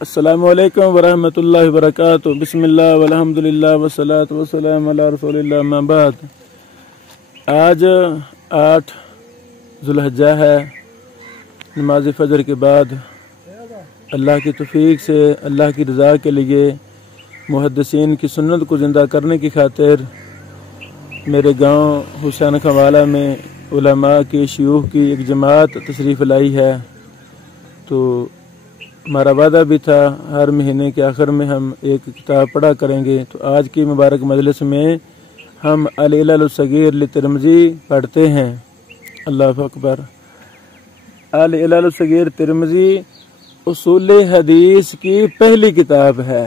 अस्सलामु अलैकुम वरहमतुल्लाहि वबरकातुहू। बिस्मिल्लाह वल्हम्दुलिल्लाह वस्सलातु वस्सलामु अला रसूलिल्लाह अम्मा बाद। आज 8 ज़ुल्हिज्जा है। नमाज फ़जर के बाद अल्लाह की तौफ़ीक से अल्लाह की रज़ा के लिए मुहद्दिसीन की सुन्नत को ज़िंदा करने की खातिर मेरे गांव हुसैन खवाला में उलमा की शयूख़ की एक जमात तशरीफ़ लाई है। तो हमारा वादा भी था हर महीने के आखिर में हम एक किताब पढ़ा करेंगे। तो आज की मुबारक मजलिस में हम अल-इल्ल सगीर लितिरमिज़ी पढ़ते हैं। अल्लाहु अकबर। अल-इल्ल सगीर तिरमिज़ी उसूल हदीस की पहली किताब है।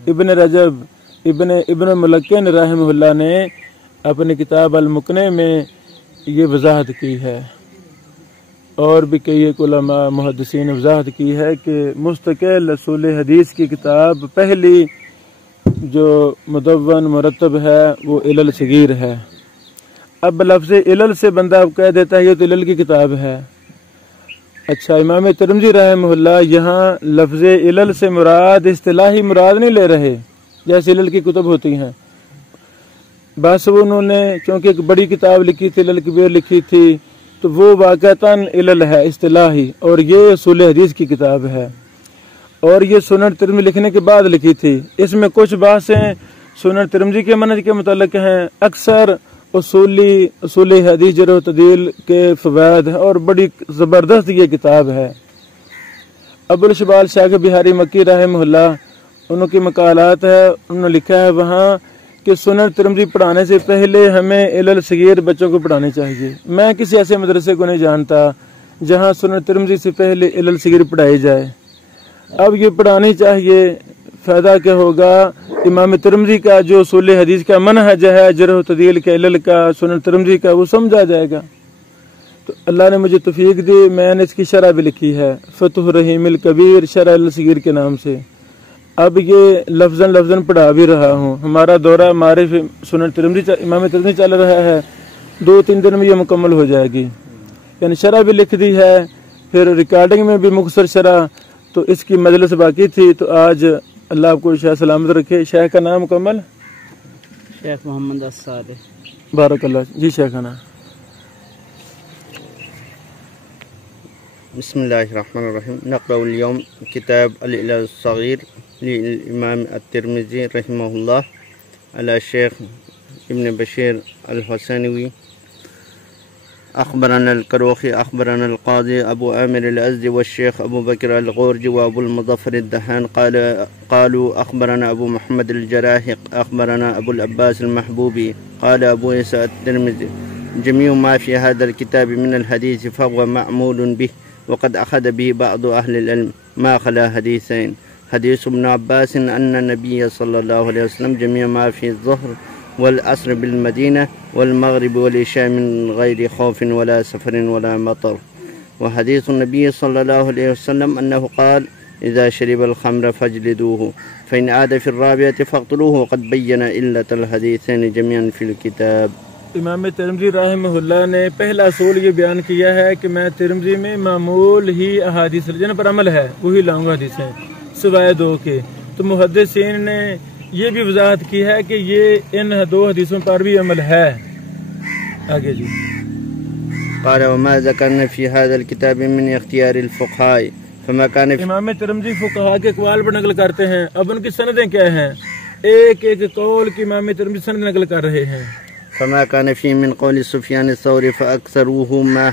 इब्न रजब इब्न मुलक्किन रहमहुल्लाह ने अपनी किताब अल-मुक़नी में ये वजाहत की है और भी कई एक उलमा मुहद्दिसीन ने वजाहत की है कि मुस्तकिल उसूल हदीस की किताब पहली जो मुदव्वन मुरतब है वो इल्ल सगीर है। अब लफ्ज़ इल्ल से बंदा अब कह देता है ये तो इल्ल की किताब है। अच्छा, इमाम तिरमिज़ी रहमहुल्लाह यहाँ लफ्ज़ इल्ल से मुराद इस्तिलाही मुराद नहीं ले रहे जैसे इल्ल की कुतुब होती हैं। बस वो उन्होंने क्योंकि एक बड़ी किताब लिखी थी, इल्ल कबीर लिखी थी, तो वो वाक़तन इल्ल है इस्तिलाही, और ये उसूल हदीस की किताब है। और ये सुनन तिरमिज़ी लिखने के बाद लिखी थी। इसमें कुछ बातें सुनन तिरमिज़ी के मनहज के मुतालिक हैं, अक्सर उसूल हदीस जर्ह व तअदील के फ़वाइद है और बड़ी ज़बरदस्त ये किताब है। अबुल शबाल शाह बिहारी मक्की रहमहुल्लाह उनकी मकालात है, उन्होंने लिखा है वहाँ कि सुनन तिरमिज़ी पढ़ाने से पहले हमें इल्ल सगीर बच्चों को पढ़ाने चाहिए। मैं किसी ऐसे मदरसे को नहीं जानता जहाँ सुनन तिरमिज़ी से पहले इल्ल सगीर पढ़ाई जाए। अब ये पढ़ानी चाहिए। फ़ायदा क्या होगा? इमाम तिरमिज़ी का जो उसूल हदीस का मनहज है जर्ह व तअदील का, इल्ल का, सुनन तिरमिज़ी का, वो समझा जाएगा। तो अल्लाह ने मुझे तौफ़ीक दी, मैंने इसकी शरह भी लिखी है फ़तहुर रहीमिल कबीर शरह इल्ल सगीर के नाम से। अब ये लफ्ज़न पढ़ा भी रहा हूँ। हमारा दौरा मारिफ़ सुनन तिरमिज़ी इमाम तिरमिज़ी चल रहा है, 2-3 दिन में ये मुकम्मल हो जाएगी। यानी शरह भी लिख दी है, फिर रिकॉर्डिंग में भी मुख्तसर शरह। तो इसकी मजलिस बाकी थी, तो आज अल्लाह आपको शाह सलामत रखे। शेख का नाम मुकम्मल? शेख मोहम्मद अस्सादिक़। बारकल्लाह जी। शेखाना। बिस्मिल्लाहिर्रहमानिर्रहीम। नक़रउल यौम किताब अल-इल्ल सगीर लिल-इमाम अत-तिरमिज़ी रहमहुल्लाह अला शेख इब्न बशीर अल-हुसैनवी अख़बरना अल-करोखी अख़बरना अल-क़ाज़ी अबू आमिर अल-अज़दी व शेख अबू बकर अल-ग़ोरजी व अबुल मुज़फ़्फ़र अद-दहान क़ालू अख़बरना अबू मुहम्मद अल-जराही अख़बरना अबुल अब्बास अल-महबूबी क़ाल अबू ईसा अत-तिरमिज़ी जमीउ मा फ़ी हाज़ल किताब मिन अल-हदीस फ़हुव मअमूलुन बिही वक़द अख़ज़ बिही बअज़ु अहलिल इल्म मा ख़ला हदीसैन हदीस इब्न अब्बास अन्ना नबिय्य सल्लल्लाहु अलैहि वसल्लम जमीउ मा फ़ी ज़ुहर वल अस्र बिल मदीना वल मग़रिब वल इशा मिन गैरि खौफ़िन वला सफ़रिन वला मतर व हदीस नबी सल्लल्लाहु अलैहि वसल्लम अन्नहु क़ाल इज़ा शरिबल ख़म्र फ़ज्लिदूहु फ़इन आद फ़िर राबिअति फ़क़्तुलूहु वक़द बय्यना इल्लतल हदीसैन जमीअन फ़िल किताब। इमाम तिरमिज़ी रहमहुल्लाह ने पहला असूल ये बयान किया है कि मैं तिरमिज़ी में मामूल ही अहादीस जिन पर अमल है वही लाऊंगा हदीसें सिवाय 2 के। तो मुहद्दिसीन ने ये भी वजाहत की है कि ये इन 2 हदीसों पर भी अमल है। आगे जी। क़ाल वमा ज़करना फ़ी हाज़ल किताब मिन इख्तियारिल फ़ुक़हा फमा कान। इमाम तिरमिज़ी फ़ुक़हा के अक़वाल पर नकल करते हैं। अब उनकी सनदें क्या हैं? एक कौल की इमाम तिरमिज़ी सनद नकल कर रहे हैं। फमा कान फ़ी मिन क़ौलि सुफ़यान अस-सौरी फ़अक्सरुहु मा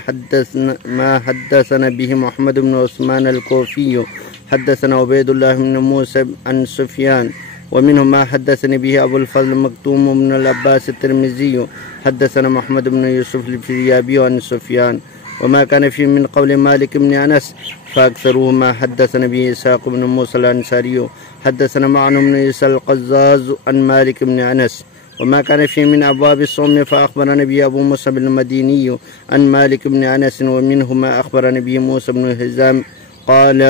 हद्दसना बिही मुहम्मद इब्न उस्मान अल-कोफ़ी हद्दसना उबैदुल्लाह इब्न मूसा अन सुफ़यान वमिन्हु मा हद्दसनी बिही अबुल फ़ज़ल मक्तूम इब्न अल-अब्बास अत-तिरमिज़ी हद्दसना मुहम्मद इब्न यूसुफ़ अल-फ़िरयाबी अन सुफ़यान वमा कान फ़ी मिन क़ौलि मालिक इब्न अनस फ़अक्सरुहु मा हद्दसना बिही इस्हाक़ इब्न मूसा अल-अंसारी हद्दसना मअन इब्न ईसा अल-क़ज़्ज़ाज़ अन मालिक इब्न अनस वमा कान फ़ी मिन अब्वाब अस-सौम फ़अख़बरना बिही अबू मुसअब अल-मदीनी अन मालिक इब्न अनस वमिन्हु मा अख़बरना बिही मूसा इब्न हिज़ाम क़ाल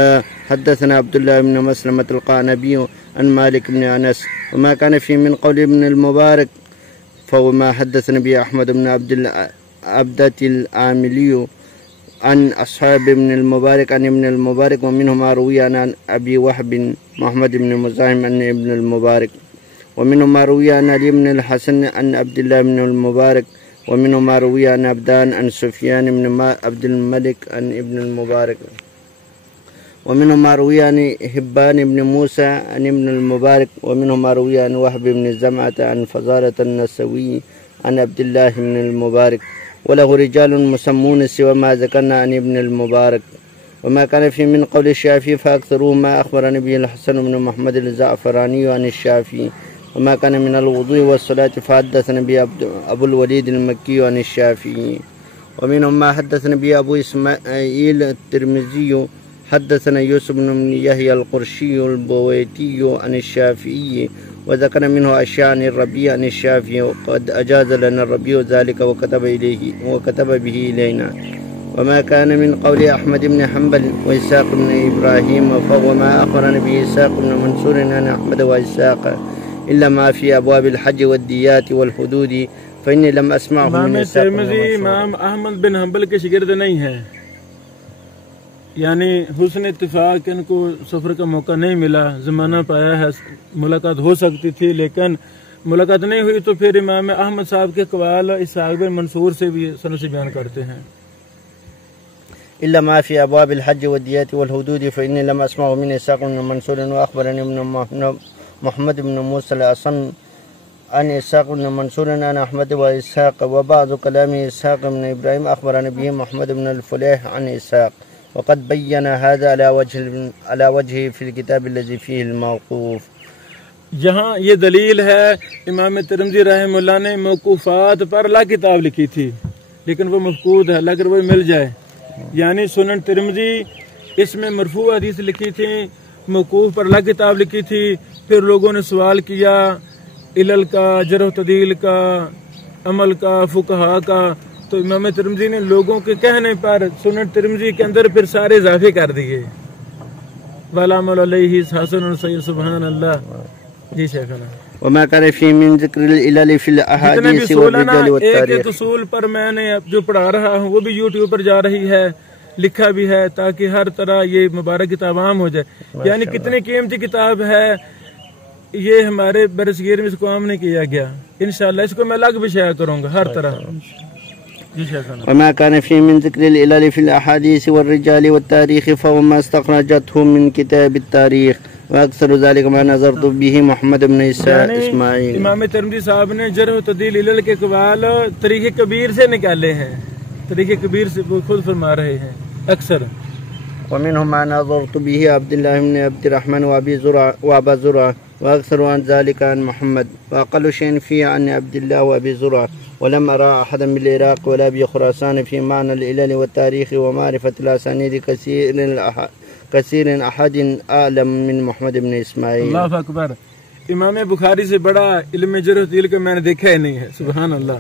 हद्दसना अब्दुल्लाह इब्न मसलमत अल-क़अनबी अन मालिक इब्न अनस वमा कान फ़ी मिन क़ौलि इब्न अल-मुबारक फ़हुव मा हद्दसना बिही अहमद इब्न अब्दतिल आमिली عن أصحاب ابن المبارك عن ابن المبارك ومنهم ما روي عن أبي وهب محمد بن مزاحم عن ابن المبارك ومنهم ما روي عن علي بن الحسن عن عبد الله بن المبارك ومنهم ما روي عن عبدان عن سفيان بن عبد الملك عن ابن المبارك ومنهم ما روي عن هبان بن موسى عن ابن المبارك ومنهم ما روي عن وهب بن زمعة عن فزارة النسوي عن عبد الله بن المبارك وله رجال مسمون سوى ما ذكرنا عن ابن المبارك وما كان في من قول الشافعي فأكثره ما أخبرني به الحسن بن محمد الزعفراني عن الشافعي وما كان من الوضوء والصلاة فحدثنا به أبو الوليد المكي عن الشافعي ومنهم ما حدثنا به أبو إسماعيل الترمذي حدثنا يوسف بن يحيى القرشي البويتي عن الشافعي وذكر منه أشياء عن الربيع عن الشافعي وقد أجاز لنا الربيع ذلك وكتب به إلينا وما كان من قول أحمد بن حنبل وإسحاق بن إبراهيم فهو ما أخبرنا به إسحاق بن منصور عن أحمد وإسحاق إلا ما في أبواب الحج والديات والحدود فإني لم أسمعه من إسحاق بن منصور। इमाम अहमद बिन हम्बल के शिगिर्द नहीं हैं, यानी हुस्न इत्तिफाक इनको सफ़र का मौका नहीं मिला, ज़माना पाया है, मुलाकात हो सकती थी लेकिन मुलाकात नहीं हुई, तो फिर इमाम अहमद साहब के कवाल इसहाक़ बिन मंसूर से भी सनद से बयान करते हैं। إلا ما في أبواب الحج والديات والحدود فإني لم أسمعه من إسحاق بن منصور وأخبرني ابن محمد بن موسى الأصم عن إسحاق بن منصور عن أحمد وإسحاق وبعض كلام إسحاق بن إبراهيم أخبرني به محمد بن الفليح عن إسحاق وقد بين هذا على وجهه في الكتاب الذي فيه الموقوف। यहाँ ये दलील है इमाम तिरमिज़ी रहमतुल्लाह ने मौकूफ़ात पर ला किताब लिखी थी, लेकिन वो मफकूद है, अगर वो मिल जाए, यानी सुनन तिरमिज़ी इसमें मरफू हदीस लिखी थी, मौकूफ़ पर ला किताब लिखी थी, फिर लोगों ने सवाल किया इलल का, जरह तदील का, अमल का, फुकहा का, तो इमाम तिरमिज़ी ने लोगों के कहने पर सुनन तिरमिज़ी के अंदर फिर सारे इजाफे कर दिए। वलामल अलैहि हसन सय्यद सुभान अल्लाह। जी शेखना। वमा कान फी मिन ज़िक्रिल इलल फिल अहादीस वल-रिजाल वत-तारीख़। एक उसूल पर मैंने जो पढ़ा रहा हूँ वो भी यूट्यूब पर जा रही है, लिखा भी है, ताकि हर तरह ये मुबारक किताब आम हो जाए। यानी कितनी कीमती किताब है, ये हमारे बरसगीर में इसको आम नहीं किया गया। इंशाअल्लाह इसको मैं अलग भी शेयर करूँगा हर तरह। वमा कान फी मिन ज़िक्रिल इलल फिल अहादीस वल-रिजाल वत-तारीख़ फवमा इस्तख़रजतहु मिन किताब at-तारीख़ वअक्सर ज़ालिका मा नज़रतु बिही मोहम्मद इब्न इस्माइल। इमाम तिरमिज़ी साहब ने जरह तदील इलल के कवाल तरीक़े कबीर से निकाले हैं, तरीक़े कबीर से वो खुद फरमा रहे हैं अक्सर। वमिनहुम मा नज़रतु बिही अब्दुल्लाह इब्न अब्दुर्रहमान व अबी ज़ुरअ वअक्सर अन ज़ालिका अन मुहम्मद वअक़ल्लु शैअन फ़ीही अन अब्दुल्लाह व अबी ज़ुरअ वलम अरा अहदन बिल-इराक़ वला बि-खुरासान फ़ी माना al-ilal wat-तारीख़ व मारिफ़त al-असानीद कसीर अहदिन आलम मिन मोहम्मद इब्न इस्माइल। अल्लाहु अकबर। इमाम बुखारी से बड़ा इल्म जरह तदील का मैंने देखा ही नहीं है, सुभान अल्लाह।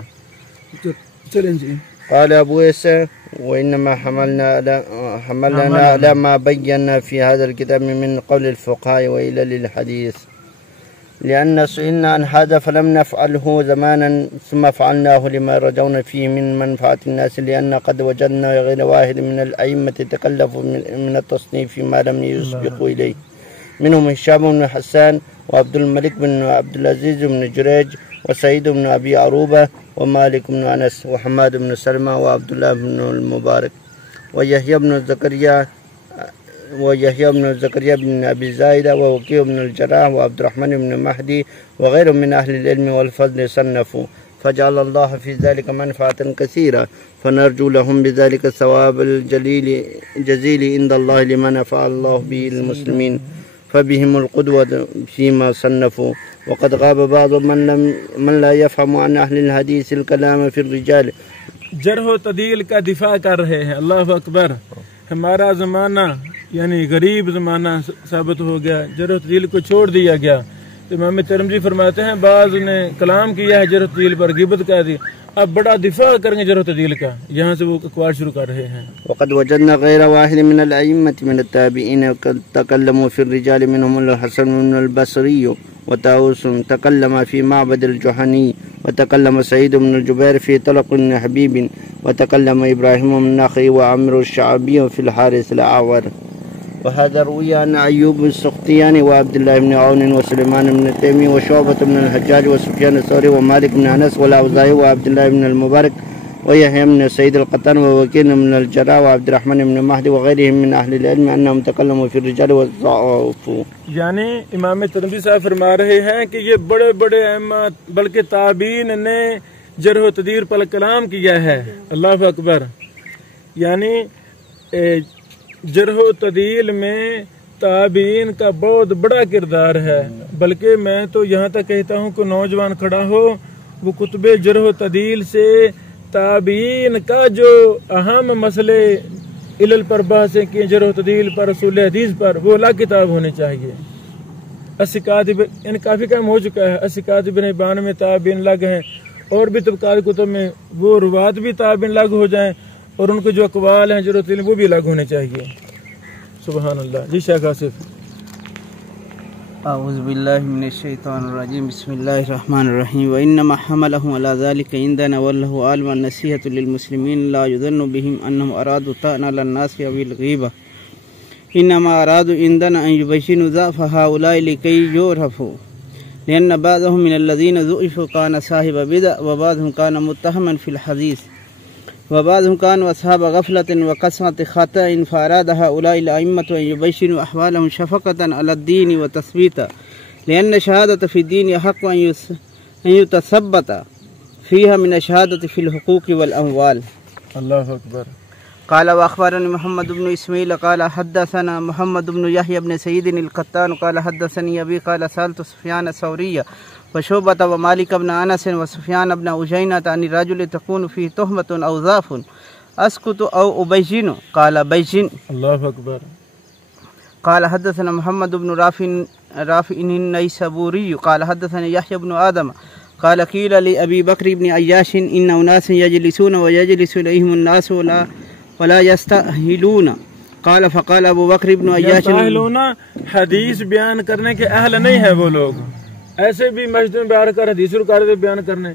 चलें जी। قال أبو عيسى وإنما حملنا على ما بينا في هذا الكتاب من قول الفقهاء وإلى الحديث لأن سئلنا عن هذا فلم نفعله زمانا ثم فعلناه لما رجونا فيه من منفعة الناس لأن قد وجدنا غير واحد من الأئمة تكلفوا من التصنيف فيما لم يسبقوا إليه، منهم هشام بن حسان وعبد الملك بن عبد العزيز بن جريج وسعيد بن أبي عروبة ومالك بن أنس وحماد بن سلمة وعبد الله بن المبارك ويحيى بن زكريا بن أبي زايدة ووكيع بن الجراح وعبد الرحمن بن مهدي وغيرهم من أهل العلم والفضل صنفوا، فجعل الله في ذلك منفعة كثيرة، فنرجو لهم بذلك الثواب الجزيل عند الله لما نفع الله به المسلمين، فبهم القدوة فيما صنفوا. وقد غاب بعض من لا يفهم عن أهل الحديث الكلام في الرجال। जरह तदील का दिफा कर रहे हैं। अल्लाह अकबर। हमारा ज़माना यानी गरीब ज़माना साबित हो गया, जरह तदील को छोड़ दिया गया। इमाम तिरमिज़ी फरमाते हैं बाज़ ने कलाम किया है जरह तदील पर, गिबत कर दी, अब बड़ा दिफा करेंगे जरह तदील का, यहाँ से वो अक़वाल शुरू कर रहे हैं। वक़द वजदना गैर वाहिद मिन अल-अइम्मति मिन अत-ताबिईन तकल्लमू फ़ी ar-रिजाल मिनहुम अल-हसन बिन अल-बसरी وطاووس تكلم في معبد الجهني وتكلم سعيد بن الجبير في طلق بن حبيب وتكلم إبراهيم بن النخعي وعمرو الشعبي في الحارث الأعور. وهذا روي عن أيوب السختياني وعبد الله بن عون وسليمان بن تيمي وشعبة بن الحجاج وسفيان الثوري ومالك بن أنس والأوزاعي وعبد الله بن المبارك ويحيى بن سعيد القطان ووكيل من الجراح وعبد الرحمن بن مهدي وغيرهم من أهل العلم أنهم تكلموا في الرجال والضعفاء. यानी इमाम तिरमिज़ी साहब फरमा रहे हैं कि ये बड़े बड़े अहमद बल्कि ताबीन ने जरह तदीर पर कलाम किया है। अल्लाह अकबर। यानी जरह तदील में ताबीन का बहुत बड़ा किरदार है। बल्कि मैं तो यहाँ तक कहता हूँ कि नौजवान खड़ा हो वो कुतुबे जरह तदील से ताबीन का जो अहम मसले इलल पर बहसें की जरह तदील पर रसूल हदीस पर वो अलग किताब होनी चाहिए। असिकातिब इन काफ़ी काम हो चुका है। असिकातिब बान में ताबीन लग हैं और भी तबकात कुतुब में वो रुवात भी ताबीन लग हो जाएं और उनके जो अकवाल हैं जरह तदील वो भी अलग होने चाहिए। सुभान अल्लाह। जी शेख आसिफ। अऊज़ु बिल्लाहि मिनश शैतानिर रजीम बिस्मिल्लाहिर रहमानिर रहीम व इन्नमा हमलहु अला ज़ालिका इंदना वल्लाहु आलिम व नसीहतु लिल मुस्लिमीन ला युज़न्नु बिहिम अन्नहुम अरादु ता'ना लन नास अविल ग़ीबा इन्नमा अरादु इंदना अन युबय्यिनु ज़अफ़ हाउलाइ लिकई युरफ़ु लिअन्न बअदहुम मिनल्लज़ीना ज़ुइफ़ु काना साहिब बिदअ व बअदहुम काना मुत्तहमन फ़िल हदीस व बअदहुम कानु अस्हाब गफ़लतिन व कसरति ख़ताइन फ़अराद हाउलाइ अइम्मतु अन युबय्यिनु अहवालहुम शफ़क़तन अलद्दीन व तस्बीता लिअन्न शहादत फ़िद्दीन अहक़्क़ु अन युतसब्बत फ़ीहा मिन शहादति फ़िल हुक़ूक़ि वल अमवाल। अल्लाहु अकबर। قال وأخبرني محمد بن إسماعيل قال حدثنا محمد بن يحيى بن سعيد القطان قال حدثني أبي قال سألت سفيان الثوري وشعبة ومالك بن أنس وسفيان بن عيينة عن الرجل تكون فيه تهمة أو ضعف أسكت أو أبين قال بين. الله أكبر. قال حدثنا محمد بن رافع النيسابوري قال حدثنا يحيى بن آدم قال قيل لأبي بكر بن عياش إن أناس يجلسون ويجلس إليهم الناس ولا يستأهلون قال فقال अबू बकर इब्न अय्याश हदीस बयान करने के अहल नहीं है वो लोग, ऐसे भी मस्जिद में बैठ कर हदीस बयान करने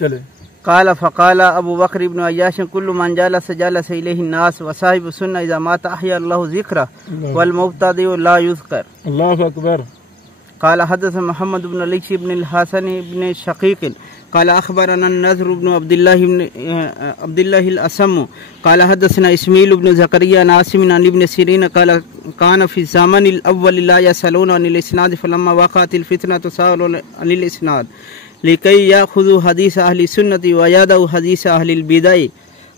चले। قال فقال अबू बकर इब्न अय्याश कुल्लु मन जलस इलैहि नास व साहिबु सुन्नह इज़ा माता अहया अल्लाहु ज़िक्रा वल मुब्तदी ला युज़कर। अल्लाहु अकबर। قال حدثنا محمد بن علي بن الحسن بن شقيق قال أخبرنا النذر بن عبد الله الأسم قال حدثنا إسماعيل بن زكريا عن عاصم عن ابن سيرين قال كان في الزمن الأول لا يسألون عن الإسناد فلما وقعت الفتنة سألوا عن الإسناد لكي يأخذوا حديث أهل السنة ويدعوا حديث أهل البدع.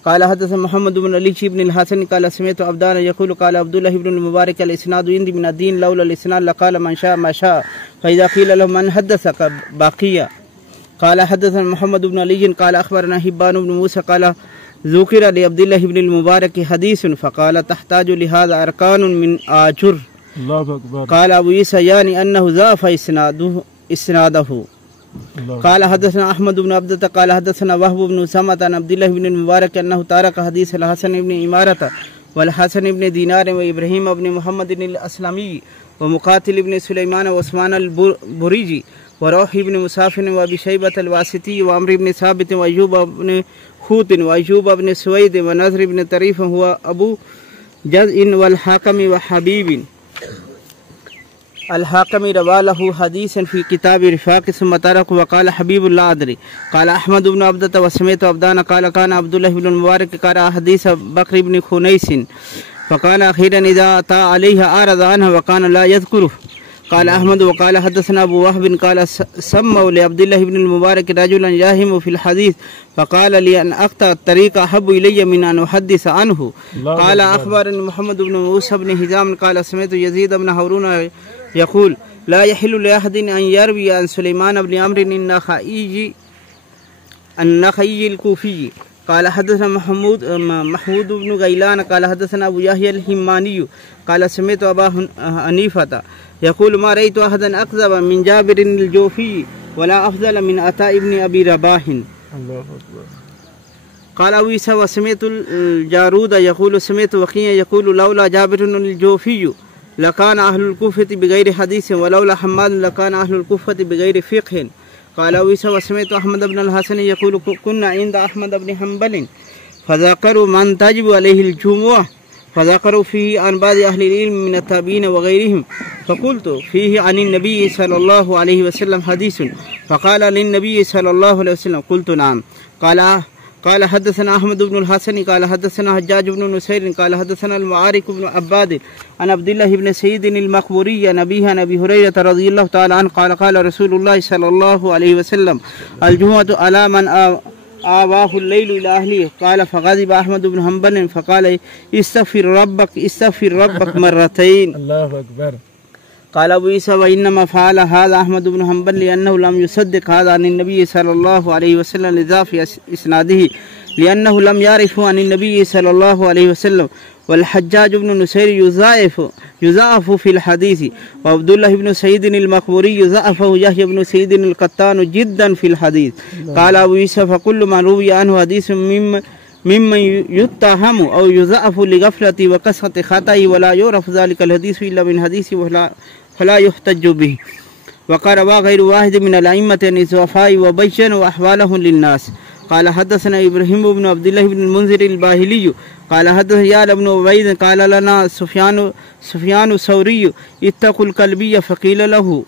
قال حدثنا محمد بن علي بن الحسن قال سمعت عبدان يقول قال عبد الله بن المبارك الإسناد عندي من الدين لولا الإسناد لقال من شاء ما شاء فإذا قيل له من حدثك بقية. قال حدثنا محمد بن علي قال أخبرنا حبان بن موسى قال ذكر لعبد الله بن المبارك حديث فقال تحتاج لهذا أركان من آجر. الله أكبر. قال أبو عيسى يعني أنه ضعف إسناده. قال حدثنا أحمد بن عبدة قال حدثنا وهب بن سمة عن عبد الله بن المبارك أنه تارك حديث الحسن بن إمارة والحسن بن دينار وإبراهيم بن محمد الأسلمي ومقاتل بن سليمان وعثمان البريجي وروح بن مسافر وأبي شيبة الواسطي وعمر بن ثابت وأيوب بن خوت وأيوب بن سويد ونذر بن طريف هو أبو جزء والحاكم وحبيب الحاكم روى له حديثا في كتاب رفاق ثم ترك وقال حبيب لا أدري. قال أحمد بن عبدة وسمعت عبدان قال كان عبد الله بن المبارك قرأ حديث بكر بن خنيس فكان أخيرا إذا أتى عليه أعرض عنه وكان لا يذكره. قال أحمد وقال حدثنا أبو وهب قال سموا لعبد الله بن المبارك رجلا ياهم في الحديث فقال لي أن أقطع الطريق أحب إلي من أن أحدث عنه. قال أخبرني محمد بن موسى بن هزام قال سمعت يزيد بن هارون يقول لا يحل لأحد أن يروي عن سليمان بن عمرو النخعي الكوفي. قال حدثنا محمود بن غيلان قال حدثنا أبو يحيى الهماني قال سمعت أبا حنيفة يقول ما رأيت أحدا أكذب من جابر الجوفي ولا أفضل من عطاء بن أبي رباح. الله أكبر. قال أبو عيسى وسمعت الجارود يقول سمعت وكيع يقول لولا جابر الجوفي लकान अहलुल कुफति बिगैर हदीस वलौला हम्माद लकान अहलुल कुफति बिगैर फिक़्ह। क़ाल अबू ईसा वसमिअतु अहमद इब्न अल-हसन यक़ूलु कुन्ना इंद अहमद इब्न हम्बल फ़ज़करू मन तजिबु अलैहिल जुमुअह फ़ज़करू फ़ीही अन बाज़ि अहलिल इल्म मिन अत-ताबीईन व गैरिहिम फ़क़ुल्तु फ़ीही अनिन नबी सल्लल्लाहु अलैहि वसल्लम हदीसुन फ़क़ाल लिन-नबी सल्लल्लाहु अलैहि वसल्लम क़ुल्तु नअम। قال حدثنا أحمد بن الحسن قال حدثنا حجاج بن نصير قال حدثنا المعارك بن عباد عن عبد الله بن سعيد المقبوري عن أبيه عن أبي هريرة رضي الله تعالى عنه قال قال رسول الله صلى الله عليه وسلم الجمعة على من آواه الليل إلى أهله. قال فغضب أحمد بن حنبل فقال استغفر ربك مرتين. الله أكبر. قال أبو عيسى وإنما فعل هذا أحمد بن حنبل لأنه لم يصدق هذا عن النبي صلى الله عليه وسلم لذا في إسناده لأنه لم يعرف عن النبي صلى الله عليه وسلم. والحجاج بن نصير يضعف في الحديث وعبد الله بن سعيد المقبوري يضعفه يحيى بن سعيد القطان جدا في الحديث. قال أبو عيسى فكل من روي عنه حديث ممن يتهم أو يضعف لغفلة وكثرة خطئه ولا يعرف ذلك الحديث إلا من حديثه فلا يحتج به. وقال غير واحد من الأئمة عن الضعفاء وبينوا أحوالهم للناس. قال حدثنا إبراهيم بن عبد الله بن المنذر الباهلي قال حدثنا يعلى بن عبيد قال لنا سفيان الثوري اتقوا الكلبي فقيل له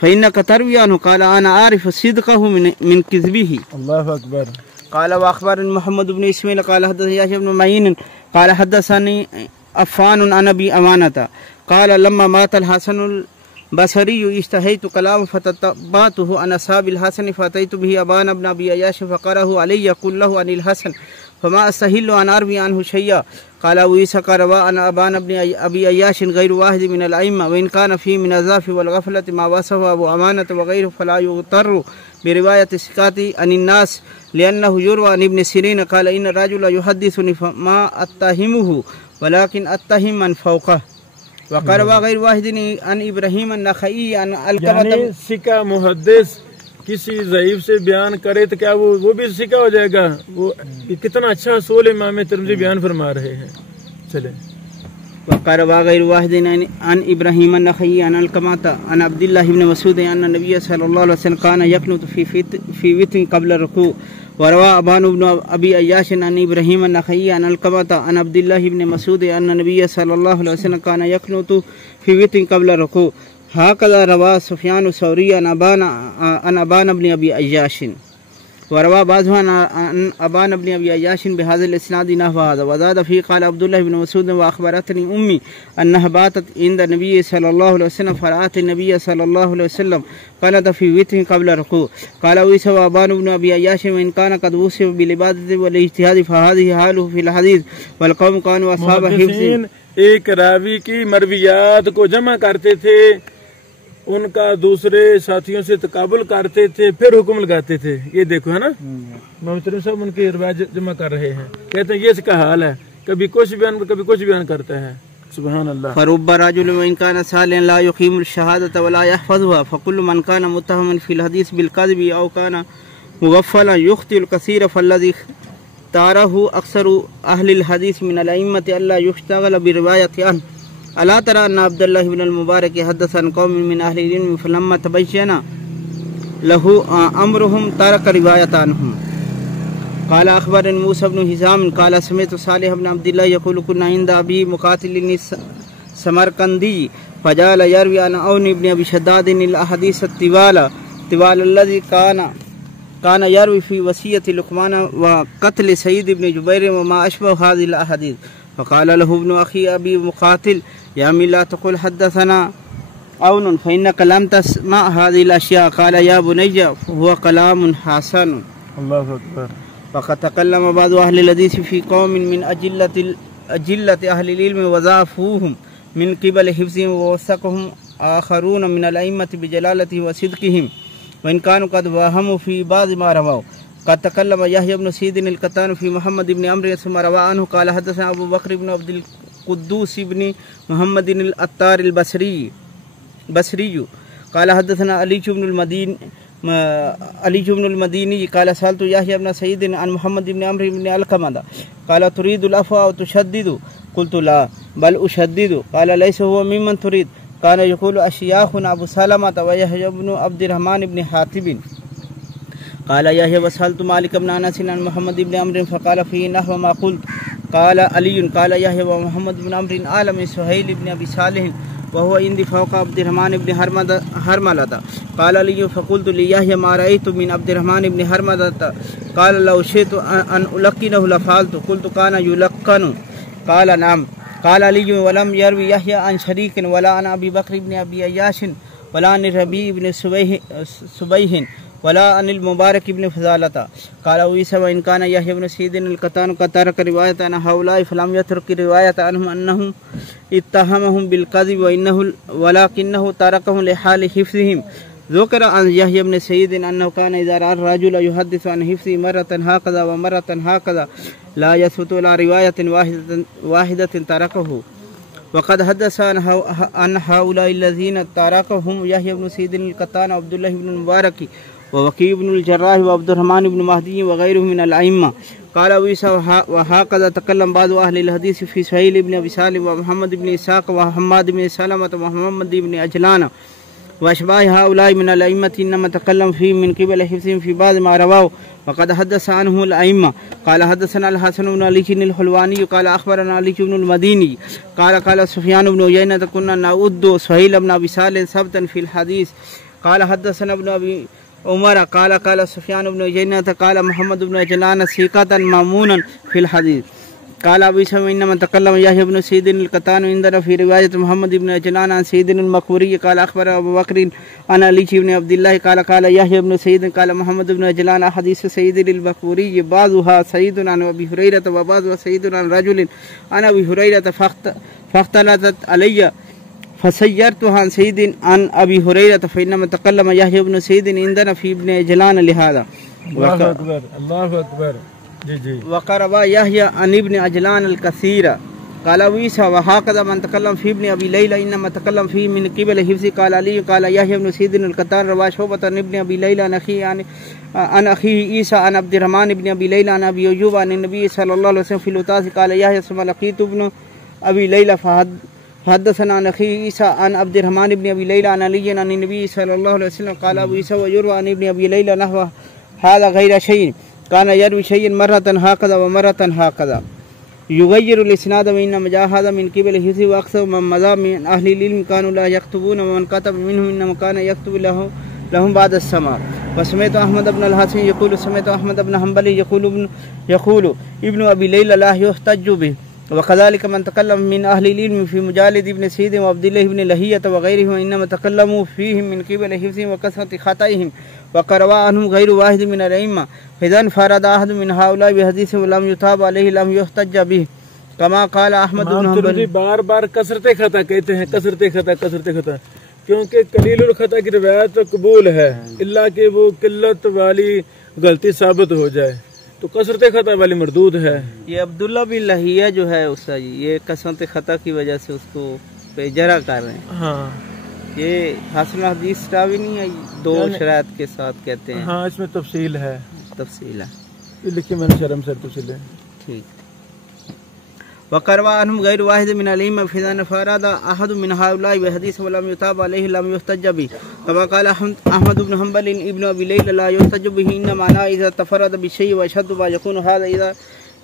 فإنك تروي عنه قال أنا عارف صدقه من كذبه. الله أكبر. قال وأخبرني محمد بن إسماعيل قال حدثني يحيى بن معين قال حدثني عفان عن أبي أمانة قال لما مات الحسن البصري اشتهيت كلام فتتبعته عن أصحاب الحسن فأتيت به أبان بن أبي أياش فقرأه علي يقول له عن الحسن فما أستحل أن أروي عنه شيئا. قال أبو عيسى روى عن أبان بن أبي أياش غير واحد من الأئمة وإن كان فيه من الضعف والغفلة ما وصفه أبو أمانة وغيره فلا يغتر برواية الثقات عن الناس لأنه يروى عن ابن سيرين قال إن الرجل يحدثني فما أتهمه ولكن أتهم من فوقه. وقال غير واحد عن إبراهيم النخعي عن यानी सिका मुहद्दिस किसी ज़ईफ से बयान करे तो क्या वो भी सिका हो जाएगा? वो कितना अच्छा असूल इमाम तिरमिज़ी बयान फरमा रहे हैं। चले وقال غير واحد عن إبراهيم النخعي عن القمة عن عبد الله بن مسعود أن النبي صلى الله عليه وسلم كان يقنط في وتر قبل الركوع. وروى أبان بن أبي أياش عن إبراهيم النخعي عن القمة عن عبد الله بن مسعود أن النبي صلى الله عليه وسلم كان يقنط في وتر قبل الركوع. هكذا روى سفيان الثوري عن أبان بن أبي أياش. وروى بعضهم عن أبان بن أبي أياش بهذا الإسناد نحو هذا. وزاد فيه قال عبد الله بن مسعود وأخبرتني أمي أنها باتت عند النبي صلى الله عليه وسلم فرأت النبي صلى الله عليه وسلم قنت في وتر قبل الركوع. قال عيسى وأبان بن أبي أياش وإن كان قد وصف بالعبادة والاجتهاد فهذه حاله في الحديث والقوم كانوا أصحاب حفظ. एक रावी की मरवियात को जमा करते थे, उनका दूसरे साथियों से तकाबुल करते थे, फिर हुक्म लगाते थे। ये देखो है ना, मोहम्मद साहब उनकी रिवायत जमा कर रहे हैं। कहते हैं ये इसका हाल है, कभी कुछ बयान करता है। सुभान अल्लाह। फरुब्बा रजुल व इन कान सालिहन ला युकीमुल शहादत व ला यहफज़ुहा फकुल्लु मन कान मुत्तहमन फिल हदीस बिल कज़्बि औ कान मुगफ़लन युख्तिल कसीर फल्लज़ी तारहु अक्सरु अहलिल हदीस मिनल अइम्मति अल्ला युश्तगल बिरिवायति अन अला तरा अन्ना अब्दुल्लाह इब्न अल-मुबारक हदसन कौम मिन अहलिल इल्म फलम्मा तबय्यना लहु अमरुहुम तरक रिवायत अनहुम। قال أخبرني موسى بن هشام قال سمعت صالح بن عبد الله يقول كنا عند أبي مقاتل السمرقندي فجعل يروي عن عون بن أبي شداد الأحاديث الطوال الذي كان يروي في وصية لقمان وقتل سعيد بن جبير وما أشبه هذه الأحاديث. فقال له ابن أخي أبي مقاتل يا أمي لا تقول حدثنا عون فإنك لم تسمع هذه الأشياء. قال يا بني هو كلام حسن. الله أكبر. فقد تكلم بعض أهل الحديث في قوم من أجلة أهل العلم وضعفوهم من قبل حفظهم ووثقهم آخرون من الأئمة بجلالته وصدقهم وإن كانوا قد وهموا في بعض ما رواه. قد تكلم يحيى بن سعيد القطان في محمد بن عمرو ثم روى عنه قال حدثنا أبو بكر بن عبد القدوس بن محمد الأتار البصري قال حدثنا علي بن المديني قال سألت يحيى بن سعيد عن محمد بن عمرو بن القمة قال تريد العفو أو تشدد؟ कुल्तु ला बल उशद्दिदु क़ाल लैसा हुवा मिम्मन तुरीद कान यक़ूलु अशयाखुना अबू सलमा व यहया इब्नु अब्दुर्रहमान इब्न हातिब क़ाल यहया वसअलतु मालिक इब्न अनस अन मुहम्मद इब्न अम्र फ़क़ाल फ़ीहि नहव मा क़ुल्त क़ाल अली क़ाल यहया व मुहम्मद इब्न अम्र आलम सुहैल इब्न अबी सालिह वहुव इंदी फ़ौक़ अब्दुर्रहमान इब्न हरमलता क़ाल अली फ़क़ुल्तु लियहया मा रअयतु मिन अब्दुर्रहमान इब्न हरमलता क़ाल लौ शिअतु अन उलक़्क़िनहु लफ़अलतु क़ुल्तु कान युलक़्क़नु क़ाल नअम क़ाल अली वलम यरवी यहया अन शरीकिन वला अन अबी बकर इब्न अबी अय्याश वला अन रबी इब्न सुबैह वला अनिल मुबारक इब्न फ़ज़ालता क़ाल ईसा व इन कान यहया इब्न सईदिन अल-क़त्तान क़द तरक रिवायत अन हाउलाई फ़लम यतरुक रिवायत अनहुम अन्नहुम इत्तहमहुम बिल कज़िब व इन्नहु वलाकिन्नहु तरकहुम लिहाल हिफ़्ज़िहिम ज़ुकिर अन यहया इब्न सईद अन्नहु कान इज़ा रअा अर्रजुल युहद्दिसु अन हिफ़्ज़िही मर्रतन हाकज़ा व मर्रतन हाकज़ा ला यसबुतु अला रिवायतिन वाहिदतिन तरकहु वक़द हद्दस अन हाउलाई लज़ीना तरकहुम यहया इब्न सईद अल-क़त्तान व अब्दुल्लाह इब्न मुबारक व वकी इब्न अल-जर्राह व अब्दुर्रहमान इब्न महदी व गैरुहुम मिन अल-अइम्मा क़ाल ईसा व हाकज़ा तकल्लम बाज़ु अहलिल हदीस फ़ी सुहैल इब्न अबी सालिह व मुहम्मद इब्न इस्हाक़ व हम्माद इब्न सलमा व मुहम्मद इब्न अजलान व अशबाह हाउलाई मिन अल-अइम्मति इन्नमा तकल्लम फ़ीहि मिन क़िबल हिफ़्ज़िहिम फ़ी बाज़ मा रवाहु वक़द हद्दस अन्हु अल-अइम्मा क़ाल हद्दसना अल-हसन इब्न अली अल-हुलवानी क़ाल अख़बरना अली इब्न अल-मदीनी क़ाल सुफ़यान इब्न उयैना कुन्ना नउद्दु सुहैल इब्न अबी सालिह सबतन फ़िल हदीस क़ाल हद्दसना इब्न अबी उमर क़ाल सुफ़यान इब्न उयैना क़ाल मुहम्मद इब्न अजलान सीक़तन मामूनन फ़िल हदीस क़ाल अबू ईसा इन्नमा तकल्लम यहया इब्न सईद अल-क़त्तान इंदना फ़ी रिवायत मुहम्मद इब्न अजलान अन सईद अल-मक़बूरी क़ाल अख़बर अबू बकर अन अली इब्न अब्दुल्लाह क़ाल यहया इब्न सईद क़ाल मुहम्मद इब्न अजलान हदीस सईद अल-मक़बूरी बाज़ुहा सईद अन अबी हुरैरा व बाज़ुहा सईद अन रजुल अन अबी हुरैरा फ़ख्तलतत अलैया फ़सय्यरतुहा अन सईद अन अबी हुरैरा फ़इन्नमा तकल्लम यहया इब्न सईद इंदना फ़ी इब्न अजलान लिहाज़ा अल्लाहु अकबर जी जी वक़रवा यहया अन इब्न अजलान अल-कसीरा क़ाल ईसा व हाकज़ा मन तकल्लम फ़ी इब्न अबी लैला इन्नमा तकल्लम फ़ी मिन क़िबल हिफ़्ज़ि क़ाल अली क़ाल यहया इब्न सईद अल-क़त्तान रवा शुअबत अन इब्न अबी लैला अन अख़ीहि ईसा अन अब्दुर्रहमान इब्न अबी लैला अन अबी अय्यूब अन नबी सल्लल्लाहु अलैहि वसल्लम फ़िल उतास क़ाल यहया सुम्मा लक़ीतु इब्न अबी लैला फहद्दसना अन अख़ीहि ईसा अन अब्दुर्रहमान इब्न अबी लैला अन अली अन नबी सल्लल्लाहु अलैहि वसल्लम क़ाल अबू ईसा व युरवा अन इब्न अबी लैला नहव हाज़ा गैर शैइन कान यरवी शैयन मर्रतन हाकज़ा व मर्रतन हाकज़ा युगय्यिरु अल-इस्नाद व इन्नमा जा हाज़ा मिन क़िबल हिफ़्ज़ि व अक्सर मन मज़ा मिन अहलिल इल्म कानू ला यक्तुबून व मन कतब मिनहुम इन्नमा कान यक्तुबु लहुम बाद अस्समा व समिअतु अहमद इब्न अल-हसन यक़ूलु समिअतु अहमद इब्न हंबल यक़ूलु इब्न अबी लैला ला युहतज्जु बिहि व कज़ालिक मन तकल्लम मिन अहलिल इल्म फ़ी मुजालिद इब्न सईद व अब्दुल्लाह इब्न लहियत व गैरिहिम इन्नमा तकल्लमू फ़ीहिम मिन क़िबल हिफ़्ज़िहिम व कसरति ख़ताइहिम व करवा अनहुम गैरु वाहिद मिन अल-अइम्मा फ़इज़ा फ़रद अहद मिन हाउलाई बिहदीस व लम युताब अलैहि लम युहतज्ज बिहि कमा क़ाल अहमद इब्न हंबल बार बार कसरते खता कहते हैं कसरते खता क्योंकि कलीलुल खता की रिवायत तो कबूल है इल्ला कि वो किल्लत वाली गलती साबित हो जाए तो कसरत खता वाली मरदूद है। ये अब्दुल्ला बिन लहिया जो है उसका ये कसरत खता की वजह से उसको बेजरा कर रहे हैं। हाँ ये हासिल हदीस रावी नहीं है, दो शरात के साथ कहते हैं। हाँ इसमें तफसील है ये लिखी मैंने शर्म सर तफसील है। ठीक वकरवा अनहुम गैर वाहिद मिन अल-इल्म फ़िज़ान फ़रादा अहद मिन हाउलाई व हदीस व लम युताब अलैहि लम युहतज्ज बिहि कमा क़ाल अहमद इब्न हंबल इब्न अबी लैला ला युहतज्ज बिहि इन्नमा ला इज़ा तफ़रद बिशैइन व अशद्दु मा यकूनु हाज़ा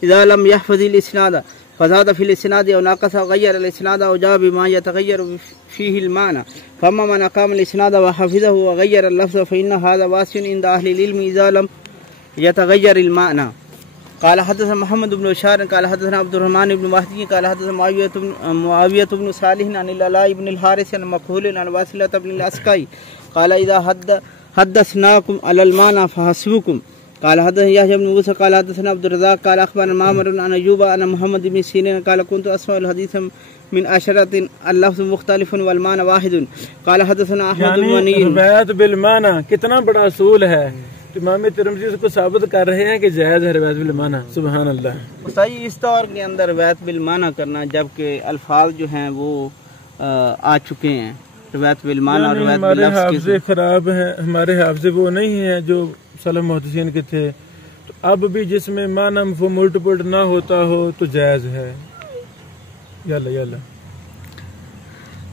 इज़ा लम यहफ़ज़ अल-इस्नाद फ़ज़ादा फ़िल इस्नाद अव नाक़सा ग़य्यर अल-इस्नाद अव जा बिमा यतग़य्यरु फ़ीहि अल-माना फ़अम्मा मन अक़ाम अल-इस्नाद व हफ़िज़हु व ग़य्यर अल-लफ़्ज़ फ़इन्न हाज़ा वासिउन इंद अहलि अल-इल्म इज़ा लम यतग़य्यर अल-माना क़ाल हदथना मोहम्मद इब्न बशार क़ाल हदथना अब्दुर्रहमान इब्न महदी क़ाल हदथना मुआवियह इब्न सालिह अन अला इब्न अल-हारिस अन मक़हूल अन वासिलह इब्न अल-अस्क़ई क़ाल इज़ा हद्दसनाकुम अलल माना फहस्बुकुम क़ाल हदथना यहया इब्न मूसा क़ाल हदथना अब्दुर्रज़्ज़ाक़ क़ाल अख़बरना मामर अन अय्यूब अन मुहम्मद इब्न सीरीन क़ाल कुन्तु अस्मअुल हदीस मिन अशरतिन अल-लफ़्ज़ मुख़्तलिफ़ुन वल माना वाहिदुन क़ाल हदथना अहमद इब्न मनीर रिवायत बिल माना कितना बड़ा असूल है। इमाम तिरमिज़ी इसको साबित कर रहे हैं कि जायज़ है रिवायत बिल माना। सुभान अल्लाह। सही इस दौर के अंदर रिवायत बिल माना करना जबकि अल्फाज जो हैं वो आ चुके हैं रिवायत बिल माना और रिवायत बिल लफ्ज़ हाफ़िज़े खराब हैं, हमारे हाफ़िज़े वो नहीं हैं जो सलफ़ मुहद्दिसीन के थे। तो अब भी जिसमें माना मफ़हूम उल्ट पुल्ट ना होता हो तो जायज़ है। يلا يلا.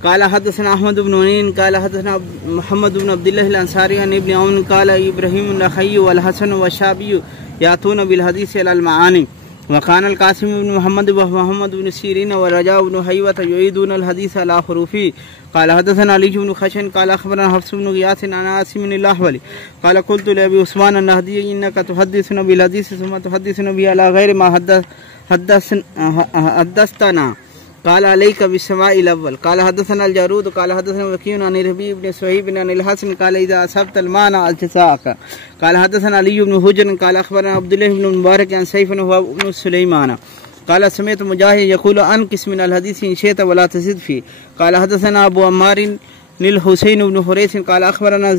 قال حدثنا أحمد بن منين قال حدثنا محمد بن عبد الله الأنصاري عن ابن عون قال إبراهيم النخعي والحسن والشعبي يأتون بالحديث على المعاني وكان القاسم بن محمد ومحمد بن سيرين ورجاء بن حيوة يعيدون الحديث على حروفه. قال حدثنا علي بن خشن قال أخبرنا حفص بن غياث عن عاصم الأحولي قال قلت لأبي عثمان النهدي إنك تحدثنا بالحديث ثم تحدثنا به على غير ما حدثتنا قال عليك بالسماع الأول. قال حدثنا الجارود قال حدثنا وكيع عن ربيع بن سهيب عن الحسن قال إذا أصبت المعنى التساءك. قال حدثنا علي بن حجر قال أخبرنا عبد الله بن المبارك عن سيف وهو ابن سليمان قال سمعت مجاهد يقول أنقص من الحديث إن شئت ولا تزد فيه. قال حدثنا أبو عمار الحسين بن حريث قال أخبرنا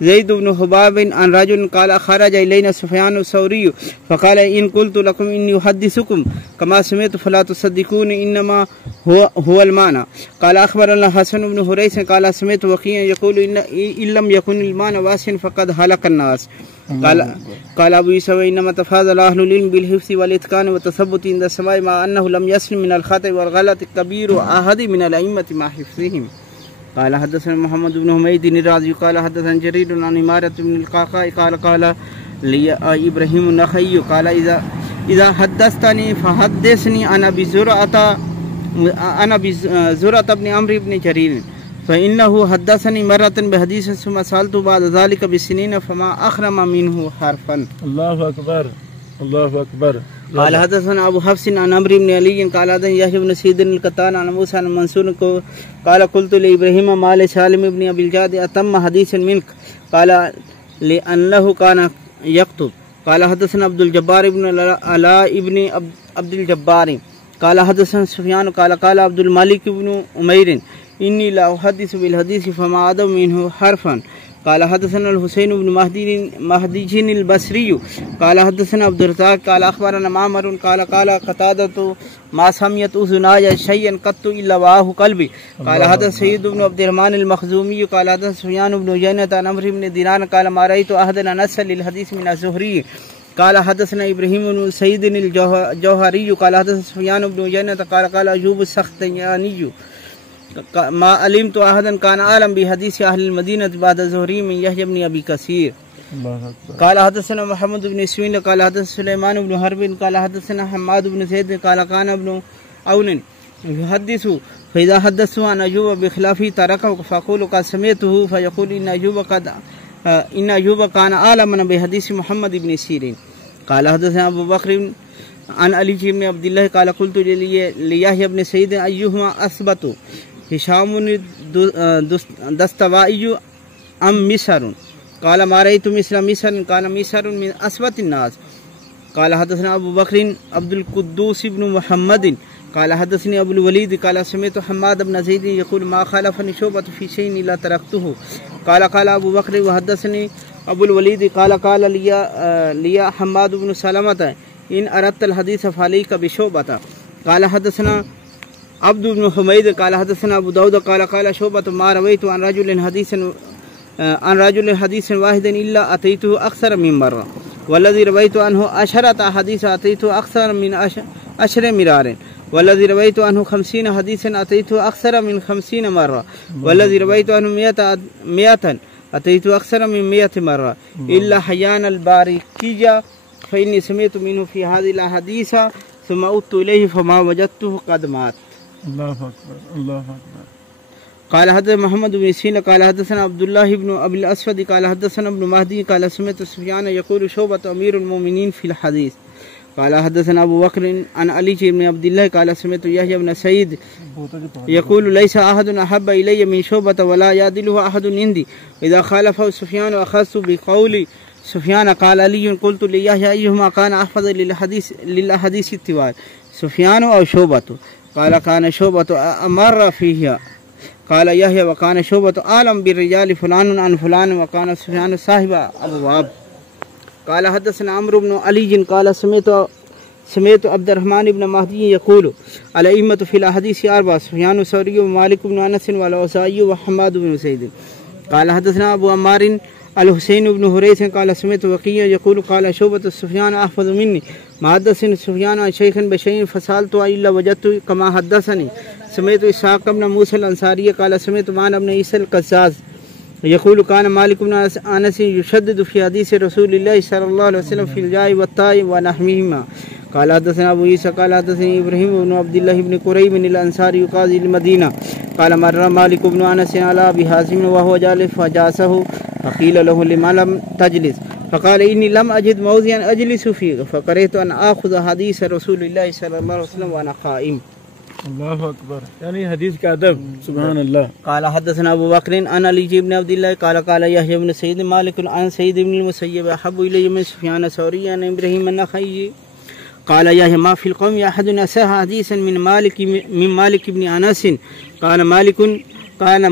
زيد بن حباب عن رجل قال خرج إلينا سفيان الثوري فقال إن قلت لكم إني أحدثكم كما سمعت فلا تصدقون إنما هو المعنى. قال أخبرنا حسن بن حريث قال سمعت وكيعا يقول إن لم يكن المعنى واسعا فقد هلك الناس. قال أبو يوسف إنما تفاضل أهل العلم بالحفظ والإتقان والتثبت عند السماع مع أنه لم يسلم من الخطأ والغلط كبير أحد من الأئمة مع حفظهم. قال حدثنا محمد بن حميد الرازي قال حدثنا جرير عن إمارة بن القعقاع قال لي إبراهيم النخعي قال إذا حدثتني فحدثني أنا بزرعة بن عمرو بن جرير فإنه حدثني مرة بحديث ثم سألت بعد ذلك بسنين فما أخرم منه حرفا. الله أكبر الله أكبر. قال حدثنا أبو حفص عن عمرو بن علي قال حدثنا يحيى بن سعيد القطان عن موسى عن منصور قال قلت لإبراهيم ما لسالم بن أبي الجعد أتم حديثا منك قال لأنه كان يكتب. قال حدثنا عبد الجبار بن علاء بن عبد الجبار قال حدثنا سفيان قال عبد الملك بن أمير إني لا أحدث بالحديث فما عدم منه حرفا. قال حدثنا الحسين بن مهدي البصري قال حدثنا عبد الرزاق قال أخبرنا معمر قال قتادة ما سمعت أذناي شيئا قط إلا وعاه قلبي. قال حدث سيد بن عبد الرحمن المخزومي قال حدث سفيان بن عيينة عن عمرو بن دينار قال ما رأيت أحدا نسأل للحديث من الزهري. قال حدثنا إبراهيم بن سعيد الجوهري قال حدث سفيان بن عيينة قال أيوب السختياني ما علمت أحدا كان أعلم بحديث أهل المدينة بعد الزهري من يحيى بن أبي كثير. قال حدثنا محمد بن إسماعيل قال حدثنا سليمان بن حرب قال حدثنا حماد بن زيد قال كان ابن عون يحدث فإذا حدثوا عن أيوب بخلافه تركه فأقول قد سمعته فيقول إن أيوب كان أعلم بحديث محمد بن سيرين. قال حدثنا أبو بكر عن علي بن عبد الله قال قلت ليحيى بن سعيد أيهما أثبت هشام الدستوائي أم مصر قال ما رأيت مثل مصر قال مصر من أثبت الناس. قال حدثنا أبو بكر عبد القدوس بن محمد قال حدثني أبو الوليد قال سمعت حماد بن زيد يقول ما خالفني شعبة في شيء إلا تركته. قال أبو بكر وحدثني أبو الوليد قال لي حماد بن سلمة إن أردت الحديث فعليك بشعبة. قال حدثنا عبد بن حميد قال حدثنا أبو داود قال شعبة ما رويت عن رجل حديث واحد إلا أتيته أكثر من مرة والذي رويت عنه 10 حديث أتيته أكثر من 10 مرار والذي رويت عنه 50 حديثا أتيته أكثر من 50 مرة والذي رويت عنه 100 أتيته أكثر من 100 مرة إلا حيان الباركية فإني سمعت منه في هذه الأحاديث ثم عدت إليه فما وجدته قد مات. الله أكبر الله أكبر. قال حدثنا محمد بن سينا قال حدثنا عبد الله بن أبي الأسود قال حدثنا ابن مهدي قال سمعت سفيان يقول شعبة أمير المؤمنين في الحديث. قال حدثنا أبو بكر عن علي بن عبد الله قال سمعت يحيى بن سعيد يقول ليس أحد أحب إلي من شعبة ولا يعدله أحد عندي إذا خالفه سفيان أخذت بقول سفيان. قال علي قلت ليحيى أيهما كان أحفظ للأحاديث التوال سفيان أو شعبة؟ قال كان شعبة أمر فيها. قال يحيى وكان شعبة أعلم بالرجال فلان عن فلان وكان سفيان صاحب أبواب. قال حدثنا عمرو بن علي قال سمعت عبد الرحمن بن مهدي يقول الأئمة في الأحاديث 4 سفيان الثوري ومالك بن أنس والأوزاعي وحماد بن زيد. قال حدثنا أبو عمار अल हुसैन इब्न हुरैस क़ाल समिअतु वकीअ यक़ूलु क़ाल शुअबतु सुफ़यान अहफ़ज़ु मिन्नी मा हद्दसनी सुफ़यान अन शैख़िन बिशैइन फ़सअलतु इल्ला वजदतु कमा हद्दसनी समिअतु इसहाक़ इब्न मूसा अल अंसारी क़ाल समिअतु माअन इब्न ईसा अल क़ज़्ज़ाज़ यक़ूलु कान मालिक इब्न अनस युशद्दिदु फ़ी हदीस रसूलिल्लाहि सल्लल्लाहु अलैहि वसल्लम फ़िल जाइ वत्ताइ व नहविहिमा क़ाल हद्दसना अबू ईसा क़ाल हद्दसनी इब्राहीम इब्न अब्दिल्लाह इब्न कुरैब अल अंसारी क़ाज़ी अल मदीना क़ाल मर्रा मालिक इब्न अनस अला अबी हाज़िम व हुवा जालिस फ़जासहु फ़क़ील लहु लिमा लम तजलिस फ़क़ाल इन्नी लम अजिद मौज़िअन अजलिसु फ़ीहि फ़करिहतु अन आख़ुज़ हदीस रसूलिल्लाहि सल्लल्लाहु अलैहि वसल्लम व अना क़ाइम। अल्लाहु अकबर, यानी हदीस का अदब। सुभान अल्लाह। क़ाल हद्दसना अबू बकर अन अली इब्न अब्दिल्लाह क़ाल क़ाल यहया इब्न सईद मालिक अन सईद इब्न मुसय्यब अहब्बु इलैया मिन सुफ़यान सौरी अन इब्राहीम अन-नख़ई क़ाल यहया मा फ़िल क़ौमि अहदुन असह हदीसन मिन मालिक इब्न अनस क़ाल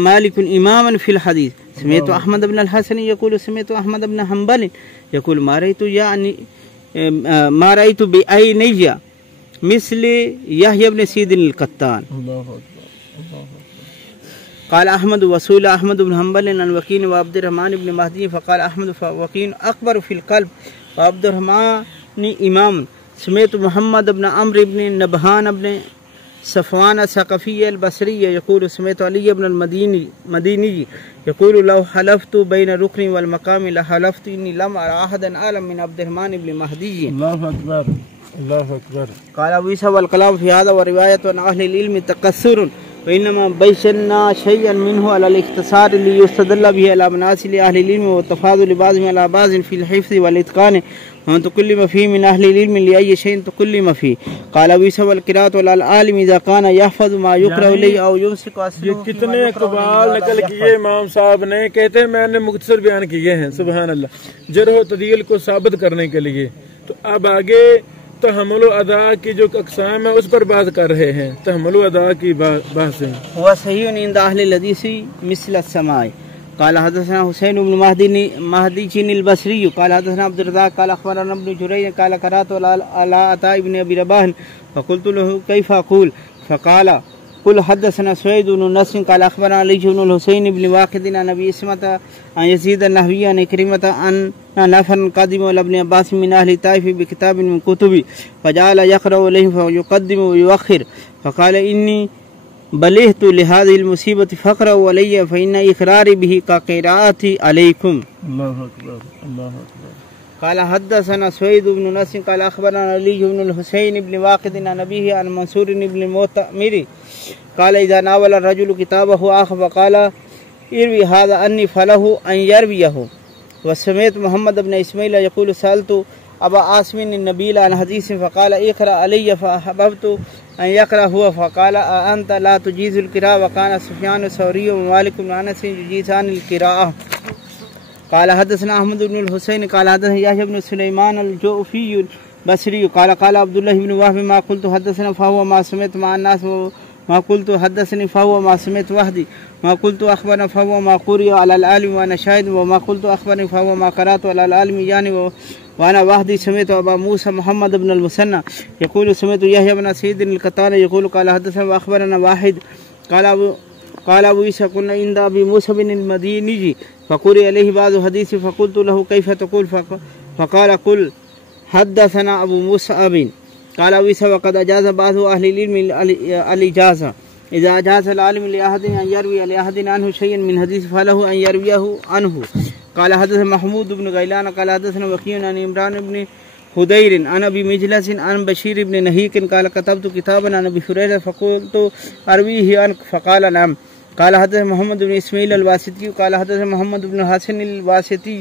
मालिकुन इमामन फ़िल हदीस समिअतु अहमद इब्न अल हसन यक़ूलु समिअतु अहमद इब्न हम्बल यक़ूलु मा रअयतु बिअयनैया मिस्ल यहया इब्न सईद अल क़त्तान। क़ाल अहमद वसूल अहमद इब्न हम्बल अन वकील व अब्दुर्रहमान इब्न महदी फ़क़ाल अहमद वकील अकबर फ़िल क़ल्ब व अब्दुर्रहमान इमाम समिअतु मुहम्मद इब्न अम्र इब्न नबहान इब्न सफ़वान सक़फ़ी अल बसरी यक़ूलु समिअतु अली इब्न अल मदीनी यक़ूलु लौ हलफ़्तु बैन रुकनी वल मक़ाम लहलफ़्तु इन्नी लम अरा अहदन अअलम मिन अब्दुर्रहमान इब्न महदी। अल्लाहु अकबर, अल्लाहु अकबर। क़ाल अबू ईसा वल कलाम फ़ी हाज़ा व रिवायत अन अहलिल इल्म तकस्सुरुन व इन्नमा बय्यना शयअन मिन्हु अलल इख्तिसार लियुस्तदल्ल बिही अला मनासिल अहलिल इल्म व तफ़ाज़ुल बाज़िहिम अला बाज़िन फ़िल हिफ़्ज़ वल इत्क़ान व तुकल्लिम फ़ीही मिन अहलिल इल्म लिअय्यि शैइन तुकल्लिम फ़ीही। क़ाल अबू ईसा वल क़िराअतु अलल आलिम इज़ा कान यहफ़ज़ु मा युक़रअ इलैहि औ युमसिकु ये कितने इक़बाल नकल किए इमाम साहब ने। कहते हैं मैंने मुख्तसर बयान किए हैं। सुभान अल्लाह। जरह व तदील को साबित करने के लिए। तो अब आगे तहम्मुल अदा की जो अक़साम है उस पर बात कर रहे हैं। तहम्मुल अदा की बात से हुआ सहीहुन इंद अहलिल हदीस मिस्ल अस्समाई। क़ाल हद्दसना हुसैन इब्न महदी अल बसरी क़ाल हद्दसना अब्दुर रज़्ज़ाक़ क़ाल अख़बरना इब्न जुरैज क़ाल क़रअतु अला अता इब्न अबी रबाह फ़क़ुल्तु लहु कैफ़ अक़ूल फ़क़ाल क़ुल हद्दसना सुवैद इब्न नस्र क़ाल अख़बरना अली इब्न अल हुसैन इब्न वाक़िद अन अबी इस्मत अन यज़ीद अन-नहवी अन इक्रिमत अन नफ़रन क़दिमू अला इब्न अब्बास मिन अहलि ताइफ़ बिकिताबिन मिन कुतुबी फ़जअल यक़रअु अलैहिम फ़युक़द्दिमु व युअख़्खिर फ़क़ाल इन्नी बलिहतु लिहाज़िहिल मुसीबति फ़क़रअु अलैया फ़इन्ना इक़रारी बिही कक़िराअति अलैकुम। अल्लाहु अकबर, अल्लाहु अकबर। क़ाल हद्दसना सुवैद इब्न नस्र क़ाल अख़बरना अली इब्न अल हुसैन इब्न वाक़िद अन अबीही अन मंसूर इब्न मुअतमिर क़ाल इज़ा नावल अर्रजुलु किताबहु आख़ फ़क़ाल इरवी हाज़ा अन्नी फ़लहु अन यरवियहु व समिअतु मुहम्मद इब्न इस्माईल यक़ूलु सअलतु अबा आसिम अन-नबील अन हदीस फ़क़ाल इक़रा अलैया फ़अहबब्तु अन यक़रा हुवा फ़क़ाल अअंत ला तुजीज़ुल क़िराअ व कान सुफ़यान सौरी व मालिक इब्न अनस युजीज़ानिल क़िराअ। क़ाल हद्दसना अहमद इब्न अल हुसैन क़ाल हद्दसना यहया इब्न सुलैमान अल-जुअफ़ी अल-बसरी क़ाल क़ाल अब्दुल्लाह इब्न वहब मा क़ुल्तु हद्दसना फ़हुव मा समिअतु मा अन्नास मा क़ुल्तु हद्दसनी फ़हुव मा समिअतु वहदी मा क़ुल्तु अख़बरना फ़हुव मा क़ुरिअ अलल आलिम व अना शाहिद व मा क़ुल्तु अख़बरनी फ़हुव मा क़रअतु अलल आलिम यानी व अना वहदी समिअतु अबा मूसा मुहम्मद इब्न अल-मुसन्ना यक़ूलु समिअतु यहया इब्न सईद अल क़त्तान यक़ूलु क़ाल हद्दसना व अख़बरना वाहिद क़ाल अबू ईसा कुन्ना इंद अबी मूसा बिन अल-मदीनी फ़क़ुरिअ अलैहि बाज़ु हदीस फ़क़ुल्तु लहु कैफ़ तक़ूल फ़क़ाल क़ुल हद्दसना अबू मुसअब क़ाल अबू ईसा वक़द अजाज़ बाज़ु अहलिल इल्म अल-इजाज़ा इज़ा अजाज़ अल-आलिम लिअहदिन अन यरवी लिअहदिन अन्हु शैअन मिन हदीस फ़लहु अन यरवियहु अन्हु। क़ाल हद्दसना महमूद इब्न गैलान क़ाल हद्दसना वकीअ अन इमरान इब्न हुदैर अन अबी मिजलस अन बशीर इब्न नहीक क़ाल कतबतु किताबन अन अबी हुरैरा फ़क़ुल्तु अरवीहि अन्क फ़क़ाल नअम। क़ाल हद्दसना मुहम्मद इब्न इस्माईल अल-वासिती क़ाल हद्दसना मुहम्मद इब्न हसन अल-वासिती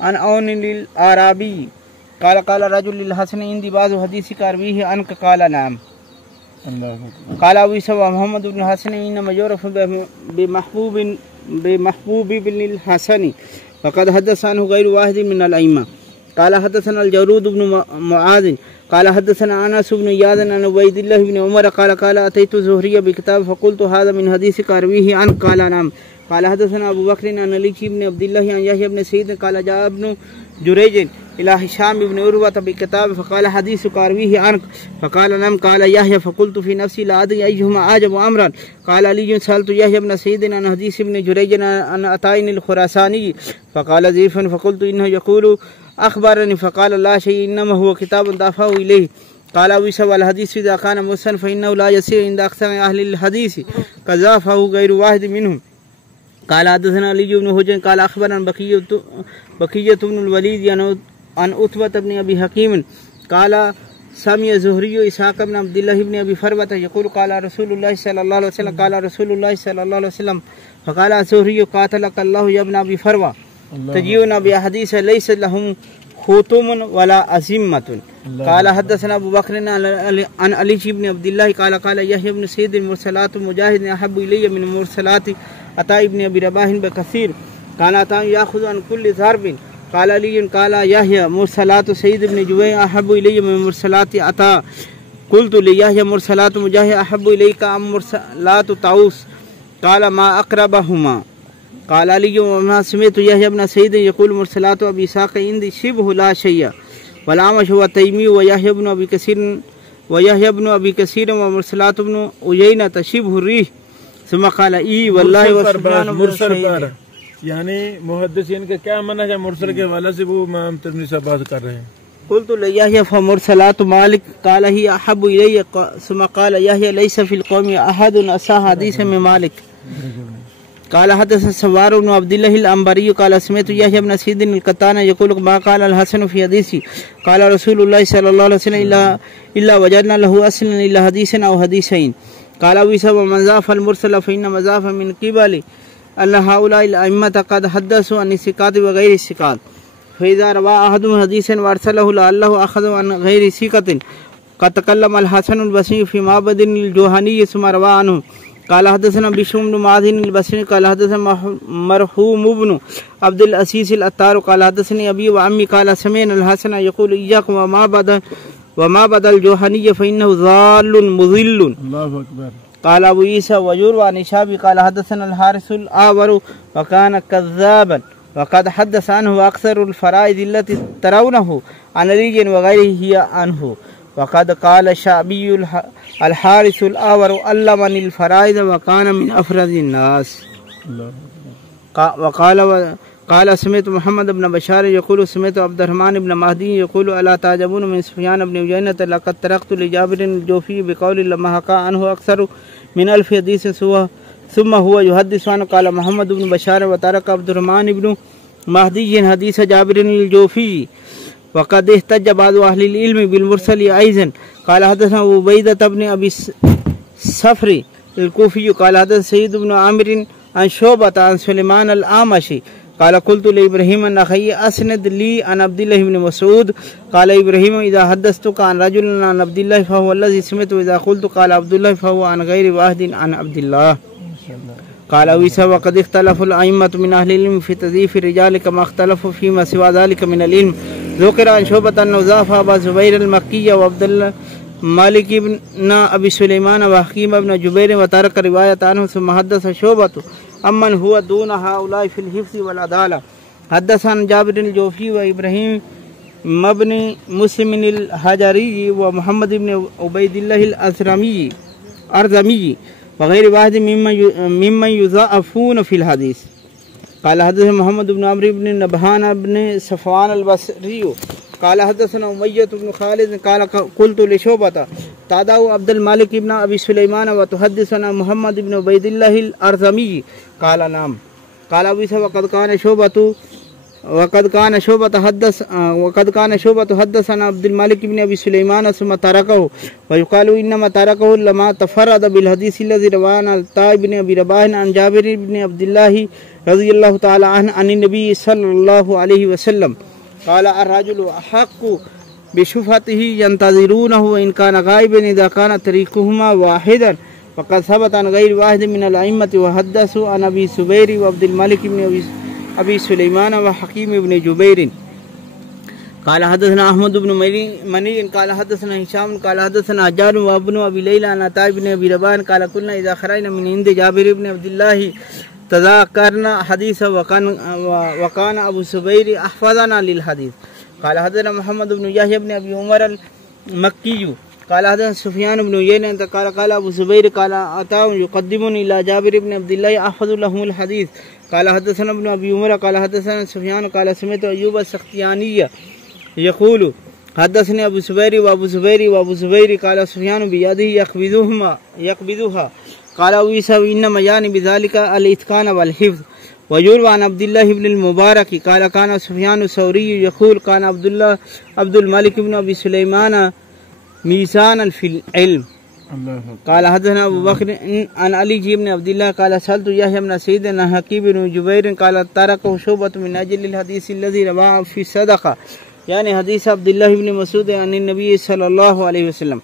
अन औन अल-आराबी क़ाल क़ाल रजुल लिल हसन इंदी बाज़ु हदीसिक अरवीहि अन्क क़ाल नअम। क़ाल अबू ईसा व मुहम्मद इब्न हसन इन्नमा युरफ़ु बिमहबूब इब्न अल-हसन फ़क़द हद्दसा अन्हु गैरु वाहिद मिन अल-अइम्मा। क़ाल हद्दसना अल-जरूद इब्न मुआज़ क़ाल हद्दसना अनस इब्न इयाज़ अन उबैदिल्लाह इब्न उमर क़ाल क़ाल अतैतु ज़ुहरिय्य बिकिताब फ़क़ुल्तु हाज़ा मिन हदीसिक अरवीहि अन्क क़ाल नअम। क़ाल हद्दसना अबू बकर अन अली इब्न अब्दिल्लाह अन यहया इब्न सईद क़ाल जाअ इब्न जुरैज इला हिशाम इब्न उर्वा बिकिताब फ़क़ाल हदीस कारवीही अनक फ़क़ाल नम क़ाल यहया फ़क़ुल्तु फ़ी नफ़्सी ला अदरी अय्युहुमा अअजब अमरन क़ाल अली सअलतु यहया इब्न सईद अन हदीस इब्न जुरैज अन अताइन अल खुरासानी फ़क़ाल ज़ीफ़न फ़क़ुल्तु इन्नहु यक़ूलु अख़बरनी फ़क़ाल ला शै इन्नमा हुवा किताबुन दाफ़अहु इलैहि क़ाल अबू ईसा वल हदीस इज़ा कान मुरसल फ़इन्नहु ला यसीर इंद अक्सर अहलिल हदीस कज़ाफ़अहु गैरु वाहिद मिनहुम क़ाल हदसना अली इब्न हुजैर क़ाल अख़बरना बक़िय्यतु इब्नुल वलीद अन उत्बत इब्न अबी हकीम क़ाल समिअ ज़ुहरी इसहाक़ इब्न अब्दुल्लाह इब्न अबी फ़रवत यक़ूलु क़ाल रसूलुल्लाह सल्लल्लाहु अलैहि वसल्लम क़ाल रसूलुल्लाह सल्लल्लाहु अलैहि वसल्लम फ़क़ाल ज़ुहरी क़ातलकल्लाहु या इब्न अबी फ़रवा तजीऊना बिहदीस लैस लहुम खुतुमुन वला अज़िम्मतुन क़ाल हदसना अबू बकर अन अली इब्न अब्दुल्लाह क़ाल क़ाल यहया इब्न सईद मुरसलातु मुजाहिद अहब्बु इलैया मिन मुरसलाति अता इब्न अबी रबाह बकसीर क़ाल अता याख़ुज़ु अन कुल्लि ज़रबिन क़ाल अली क़ाल यहया मुरसलातु सईद इब्न जुबैर अहब्बु इलैया मिन मुरसलाति अता क़ुल्तु लियहया मुरसलातु मुजाहिद अहब्बु इलैका अम मुरसलातु ताऊस क़ाल मा अक़रबहुमा क़ाल अली वमा समिअतु यहया इब्न सईद यक़ूलु मुरसलातु अबी इसहाक़ इंदी शिब्हु ला शैअ वल अमश व तैमी व यहया इब्न अबी कसीर व मुरसलातु इब्न उयैना शिब्हु रिह सुम्मा क़ाल ई वल्लाहि व सुब्हान मुरसल पर यानी मुहद्दिसीन का क्या माना है मुरसल के हवाले से वो इमाम तिरमिज़ी से बात कर रहे हैं। क़ुल्तु लियहया फमुरसलातु मालिक क़ाल ही अहब्बु इलैया सुम्मा क़ाल यहया लैसा फ़िल क़ौमि अहदुन असा हदीस में मालिक क़ाल हदसना सवार इब्न अब्दुल्लाह अल-अंबरी क़ाल समिअतु यहया इब्न सईद अल-क़त्तान यक़ूलु मा क़ाल अल-हसन फ़ी हदीसी क़ाल रसूलुल्लाह सल्लल्लाहु अलैहि वसल्लम इल्ला वजदना लहु अस्लन इल्ला हदीसन अव हदीसैन क़ाल अबू ईसा व मन ज़ाफ़ अल-मुरसल फ़इन्न मज़ाफ़ मिन क़िबलि अल्लाह हाउलाइल अइम्मत क़द हद्दसु अन सिकात व गैरि सिकात फ़इज़ा रवा अहदुहुम हदीसन वरसलहु लअल्लहु अख़ज़ अन गैरि सिकातिन क़द तकल्लम अल-हसन अल-बसरी फ़ी माबदिन अल-जुहानी सुम्मा रवा अन्हु क़ाल हदसना बिश्र इब्न मुआज़िन अल-बसरी क़ाल हदसना मरहूम इब्न अब्दुल असीस अल-अत्तार क़ाल हदसनी अबी व अम्मी क़ाल समिअना अल-हसन यक़ूलु इय्याकुम व मा बदल जुहानी फ़इन्नहु ज़ाल्लुन मुज़िल्लुन अल्लाहु अकबर क़ाल अबू ईसा वयुरवा निशाबी क़ाल हदसना अल-हारिसुल आवर व कान कज़्ज़ाबन व क़द हदस अन्हु अक्सरुल फ़राइज़ अल्लती तरौनहु अन अली व गैरिही हिया अन्हु व क़द क़ाल शाबियुल अल-हारिसुल आवर अल्लमनिल फ़राइज़ व कान मिन अफ़रज़िन नास व क़ाल समिअतु मुहम्मद इब्न बशार यक़ूलु समिअतु अब्दुर्रहमान इब्न महदी यक़ूलु अला ताजबून मिन सुफ़यान इब्न उयैना लक़द तरक़्तु लिजाबिर अल-जोफ़ी बिक़ौलि लम्मा हक़ा अन्हु अक्सर मिन अल्फ़ि हदीस सुम्मा हुवा युहद्दिसु अन्हु क़ाल मुहम्मद इब्न बशार व तरक अब्दुर्रहमान इब्न महदी हदीस जाबिर अल-जोफ़ी व क़द इहतज्ज बाज़ु अहलिल इल्म बिल मुरसल अयज़न क़ाल हदसना उबैदह इब्न अबी सफ़री अल-कूफ़ी क़ाल हदसना सईद इब्न आमिर अन शुअबह अन सुलैमान अल-आमशी क़ाल क़ुल्तु लिइब्राहीम अन-नख़ई अस्निद ली अन अब्दुल्लाह इब्न मसऊद क़ाल इब्राहीम इज़ा हद्दस्तुका अन रजुलिन अन अब्दुल्लाह फ़हुवा अल्लज़ी समिअतु इज़ा क़ुल्तु क़ाल अब्दुल्लाह फ़हुवा अन गैरि वाहिदिन अन अब्दुल्लाह क़ाल अबू ईसा व क़द इख़्तलफ़ल अइम्मतु मिन अहलिल इल्म फ़ी तज़यीफ़ि रिजाल कमा इख़्तलफ़ू फ़ीमा सिवा ज़ालिका मिनल इल्म ज़ुकिरा अन शुअबह अन्नहु ज़ाफ़ा अबा ज़ुबैर अल-मक्की व अब्दुल्लाह मालिक इब्न अबी सुलैमान व हकीम इब्न जुबैर व तरक रिवायत अन्हु सुम्मा हदस शुअबह अम्मन हुआ दून हाउलाई फ़िल हिफ़्ज़ि वल अदाला हदसन जाबिर अल-जोफ़ी व इब्राहीम मबनी मुस्लिम अल-हजरी व मोहम्मद इब्न उबैदिल्लाह अल-अरज़मी व गैर वाहिद मिम्मन युज़अफ़ून फ़िल हदीस क़ाल हदसना मोहम्मद इब्न अम्र इब्न नबहान इब्न सफ़वान अल-बसरी क़ाल हदसना उमय्यत इब्न खालिद क़ाल क़ुल्तु लिशुअबह तादाउ अब्दुल मालिक इब्न अबी सुलैमान व तुहद्दिसुना मोहम्मद इब्न उबैदिल्लाह अल-अरज़मी क़ाल नाम क़ाल अबू ईसा व क़द कान शुअबह हदसना अब्दुल मालिक इब्न अबी सुलैमान सुम्मा तरकहु व युक़ालु इन्नमा तरकहु लमा तफ़र्रद बिल हदीस अल्लज़ी रवाना अता इब्न अबी रबाह अन जाबिर इब्न अब्दुल्लाह रज़ियल्लाहु तआला अन्हु अन नबी सल्लल्लाहु अलैहि वसल्लम क़ाल अर्रजुलु अहक़्क़ु बिशुफ़अतिही यंतज़िरूनहु इन कान गाइबन इज़ा कान तरीक़ुहुमा वाहिदन फ़क़द सबत अन गैरि वाहिद मिनल अइम्मति व हद्दसु अन अबी ज़ुबैर व अब्दुल मालिक इब्न अबी सुलैमान व हकीम इब्न जुबैर क़ाल हदसना अहमद इब्न मनी क़ाल हदसना हिशाम क़ाल हदसना हज्जाज व इब्न अबी लैला अन अता इब्न अबी रबाह क़ाल कुन्ना इज़ा ख़रजना मिन इंद जाबिर इब्न अब्दुल्लाह तज़ाकरना हदीस वकान अबू सुबैर अहफ़ज़ना लिल हदीस क़ाल हदथना मोहम्मद इब्न याह्या इब्न अबी उमर अल मक्की क़ाल हदथना सुफ़यान इब्न उयैना क़ाल अबू सुबैर क़ाल अताउ युक़द्दिमुनी इला जाबिर इब्न अब्दिल्लाह अहफ़ज़ु लहुल हदीस क़ाल हदथना इब्न अबी उमर क़ाल हदथना सुफ़यान क़ाल समिअतु अय्यूब अस्सख्तियानी यक़ूलु हदथनी अबू ज़ुबैर क़ाल सुफ़यान बियदिही यक़बिज़ुहा क़ाल अबू ईसा इन्नमा यानी बिज़ालिका अल इत्क़ान वल हिफ़्ज़ वयुरवा अन अब्दुल्लाह इब्न अल मुबारक क़ाल कान सुफ़यान सौरी यक़ूल कान अब्दुल मलिक इब्न अबी सुलैमान मीज़ानन फ़िल इल्म क़ाल हदथना अबू बकर अन अली इब्न अब्दुल्लाह क़ाल सअलतु याह्या इब्न सईद अन हकीम इब्न जुबैर क़ाल तरकहु शुअबतु मिन अजलिल हदीस अल्लज़ी रवाहु फ़ी सदक़ा यानी हदीस अब्दुल्लाह इब्न मसूद अन नबी सल्लल्लाहु अलैहि वसल्लम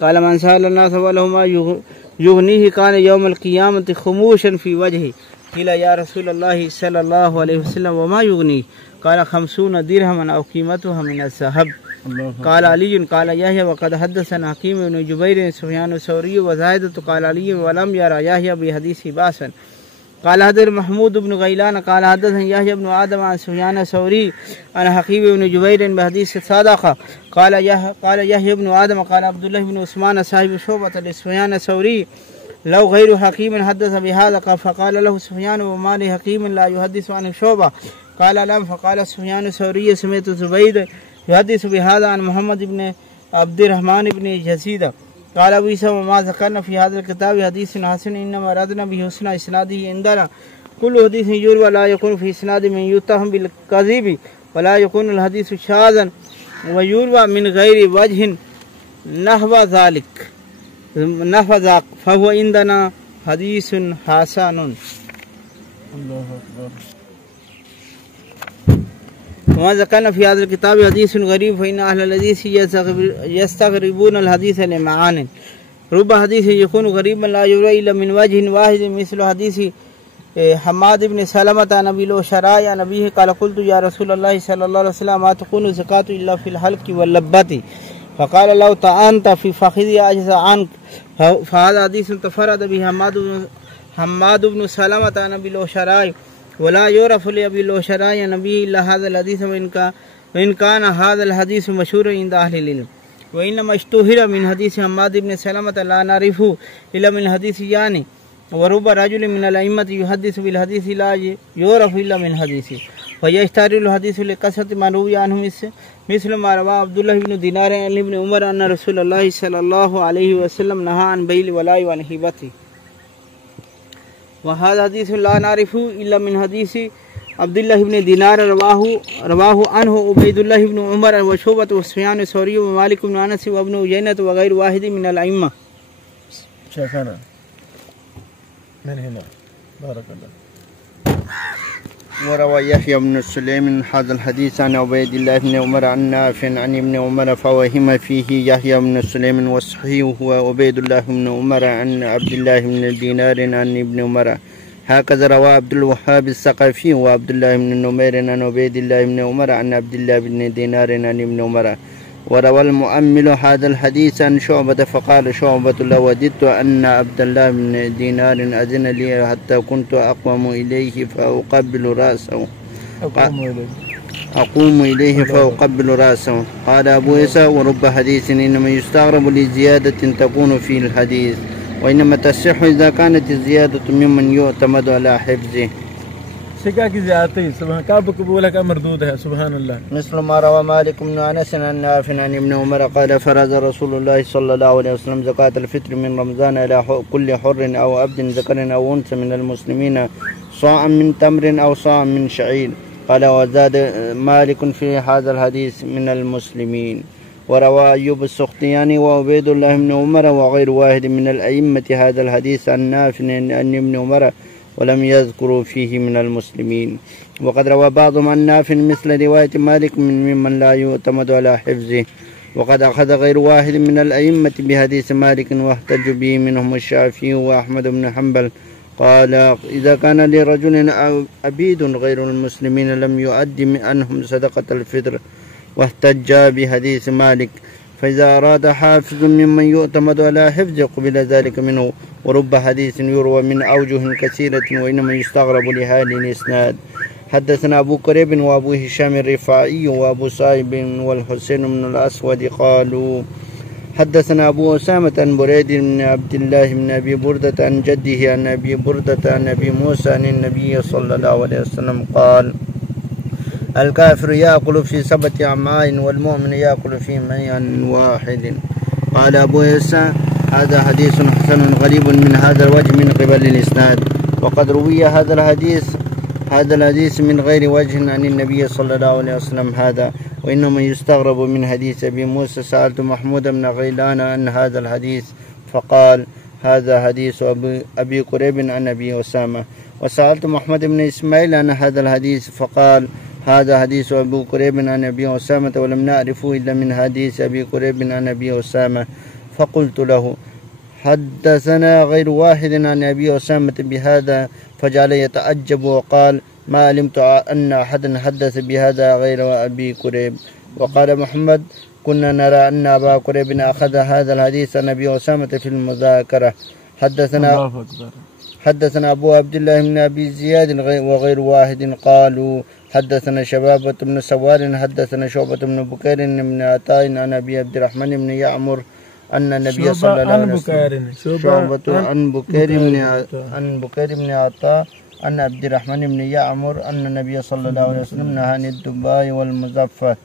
क़ाल मन सअलन नास वलहुमा युग़नीहि कान यौमल क़ियामति ख़ुमूशन फ़ी वजहि क़ील या रसूलल्लाह सल्लल्लाहु अलैहि वसल्लम वमा युग़नी क़ाल 50 दिरहमन औ क़ीमतुहा मिन अज़्ज़हब क़ाल अली क़ाल याह्या वक़द हदथना हकीम इब्न जुबैर सुफ़यान सौरी व ज़ाहिदतु क़ाल अली वलम यरा याह्या बिहदीसी बासन क़ाल हदथना महमूद इब्न गैलान क़ाल हदथना याह्या इब्न आदम अन सुफ़यान सौरी अन हकीम इब्न जुबैर बिहदीस सदाक़ा क़ाल याह्या इब्न आदम क़ाल अब्दुल्लाह इब्न उस्मान साहिब शुअबत लिसुफ़यान सौरी लौ गैरु हकीम हदथ बिहाज़ा फ़क़ाल लहु सुफ़यान वमा लि हकीम ला युहद्दिसु अन शुअबा क़ाल लम फ़क़ाल सुफ़यान सौरी समिअतु ज़ुबैर युहद्दिसु बिहाज़ा अन मुहम्मद इब्न अब्दुर्रहमान इब्न यज़ीद क़ाल अबू ईसा वमा ज़करना फ़ी हाज़िल किताब हदीसन हसन इन्नमा अरदना बिही हुस्ना इस्नादिही इंदना कुल्लु हदीसिन युरवा ला यकुनु फ़ी इस्नादि मन युत्तहम बिल कज़िबि व ला यकुनु अल हदीसु शाज़न व युरवा मिन गैरि वजहिन नहवा ज़ालिक फहुव इंदना हदीसुन हासनुन। वमा ज़करना फ़ी हाज़िल किताब हदीसुन गरीब फ़इन्न अहलल हदीस यस्तग़रिबून अल हदीस लिमआनिन रुब्ब हदीसिन यकुनु गरीबन ला युरवा इल्ला मिन वजहिन वाहिदिन मिस्लु हदीसी हम्माद इब्न सलमत अन अबी शराय अन अबीही क़ाल क़ुल्तु या रसूलल्लाह सल्लल्लाहु अलैहि वसल्लम मा तक़ूलु ज़कातु इल्ला फ़िल हल्क़ि वल लब्बति फ़क़ाल लौ तअनत फ़ी फ़ख़िज़ि अजज़ अन्क फ़हाज़ा हदीसुन तफ़र्रद बिही हम्माद इब्न सलमत अन अबी शराय वला युरफ़ु लि अबी शराय अन अबीही इल्ला हाज़ल हदीस व इन कान हाज़ल हदीस मशहूरन इंद अहलिल इल्म व इन्नमा इश्तुहिरा मिन हदीस हम्माद इब्न सलमत ला नअरिफ़ु इल्ला मिन हदीस यानी व रुब्ब रजुलिन मिनल अइम्मति युहद्दिसु बिल हदीस ला युरफ़ु इल्ला मिन हदीसी व यश्तरिलु हदीसु लिकसरति मा रुविया अन्हु मिस्ल मा रवा अब्दुल्लाह इब्न दीनार अन इब्न उमर अन्न रसूलल्लाह सल्लल्लाहु अलैहि वसल्लम नहा अन बैल वलाई व अन हिबति व हाज़ा हदीस ला नअरिफ़ु इल्ला मिन हदीसी अब्दुल्लाह इब्न दीनार रवाहु अन्हु उबैदुल्लाह इब्न उमर व शुअबत व सुफ़यान सौरी व मालिक इब्न अनस व इब्न उयैना व गैर वाहिद मिनल अइम्मा। शेखना من هنا بارك الله. وروى يحيى بن سليم هذا الحديث عن عبيد الله بن عمر عن نافع عن ابن عمر فوهم فيه يحيى بن سليم والصحيح هو عبيد الله بن عمر عن عبد الله بن دينار عن ابن عمر هكذا روى عبد الوهاب الثقفي وعبد الله بن نمير عن عبيد الله بن عمر عن عبد الله بن دينار عن ابن عمر. وروى المؤمل هذا الحديث عن شعبة فقال شعبة لوددت أن عبد الله بن دينار أذن لي حتى كنت أقوم إليه فأقبل رأسه قال أبو عيسى ورب حديث إنما يستغرب لزيادة تكون في الحديث وإنما تصح إذا كانت الزيادة ممن يعتمد على حفظه. शिका की ज़्यादती सुबह का कबूल का मरदूद है सुबहान अल्लाह। مثل ما روى مالك بن أنس عن نافع عن ابن عمر قال فرض رسول الله صلى الله عليه وسلم زكاة الفطر من رمضان إلى كل حر أو عبد ذكر أو أنثى من المسلمين صاعا من تمر أو صاعا من شعير قال وزاد مالك في هذا الحديث من المسلمين. وروى أيوب السختياني وعبيد الله بن عمر وغير واحد من الأئمة هذا الحديث عن نافع عن ابن عمر ولم يذكروا فيه من المسلمين. وقد روى بعضهم عن نافع مثل رواية مالك ممن لا يعتمد على حفظه. وقد أخذ غير واحد من الأئمة بحديث مالك واحتج به منهم الشافعي وأحمد بن حنبل قال إذا كان لرجل عبيد غير المسلمين لم يؤد عنهم صدقة الفطر واحتج بحديث مالك فإذا أراد حافظ ممن يعتمد على حفظه قبل ذلك منه ورب حديث يروى من أوجه كثيرة وإنما يستغرب لهذا الإسناد. حدثنا أبو كريب وأبو هشام الرفاعي وأبو صائب والحسين بن الأسود قالوا حدثنا أبو أسامة عن بريد بن عبد الله بن أبي بردة عن جده عن أبي بردة عن أبي موسى عن النبي صلى الله عليه وسلم قال الكافر يأكل في 7 أمعاء والمؤمن يأكل في ماء واحد. قال أبو عيسى هذا حديث حسن غريب من هذا الوجه من قبل الإسناد. وقد روي هذا الحديث من غير وجه عن النبي صلى الله عليه وسلم هذا، وإنما يستغرب من حديث أبي موسى. سألت محمود بن غيلان عن هذا الحديث فقال هذا حديث أبي قريب عن أبي أسامة. وسألت محمد بن إسماعيل عن هذا الحديث فقال هذا حديث أبي قريب عن أبي أسامة ولم نعرفه إلا من حديث أبي قريب عن أبي أسامة. فقلت له حدثنا غير واحد عن أبي أسامة بهذا، فجعل يتعجب وقال ما علمت أن أحدا حدث بهذا غير أبي قريب. وقال محمد كنا نرى أن أبا قريب أخذ هذا الحديث عن أبي أسامة في المذاكرة. حدثنا أبو عبد الله بن أبي زياد وغير واحد قالوا حدثنا شبابة بن سوار حدثنا شعبة بن بكير بن عطاء عن أبي عبد الرحمن بن يعمر أن النبي صلى الله عليه وسلم شعبة عن بكير بن عطاء أن عبد الرحمن بن يعمر أن النبي صلى الله عليه وسلم نهى عن الدباء والمزفة.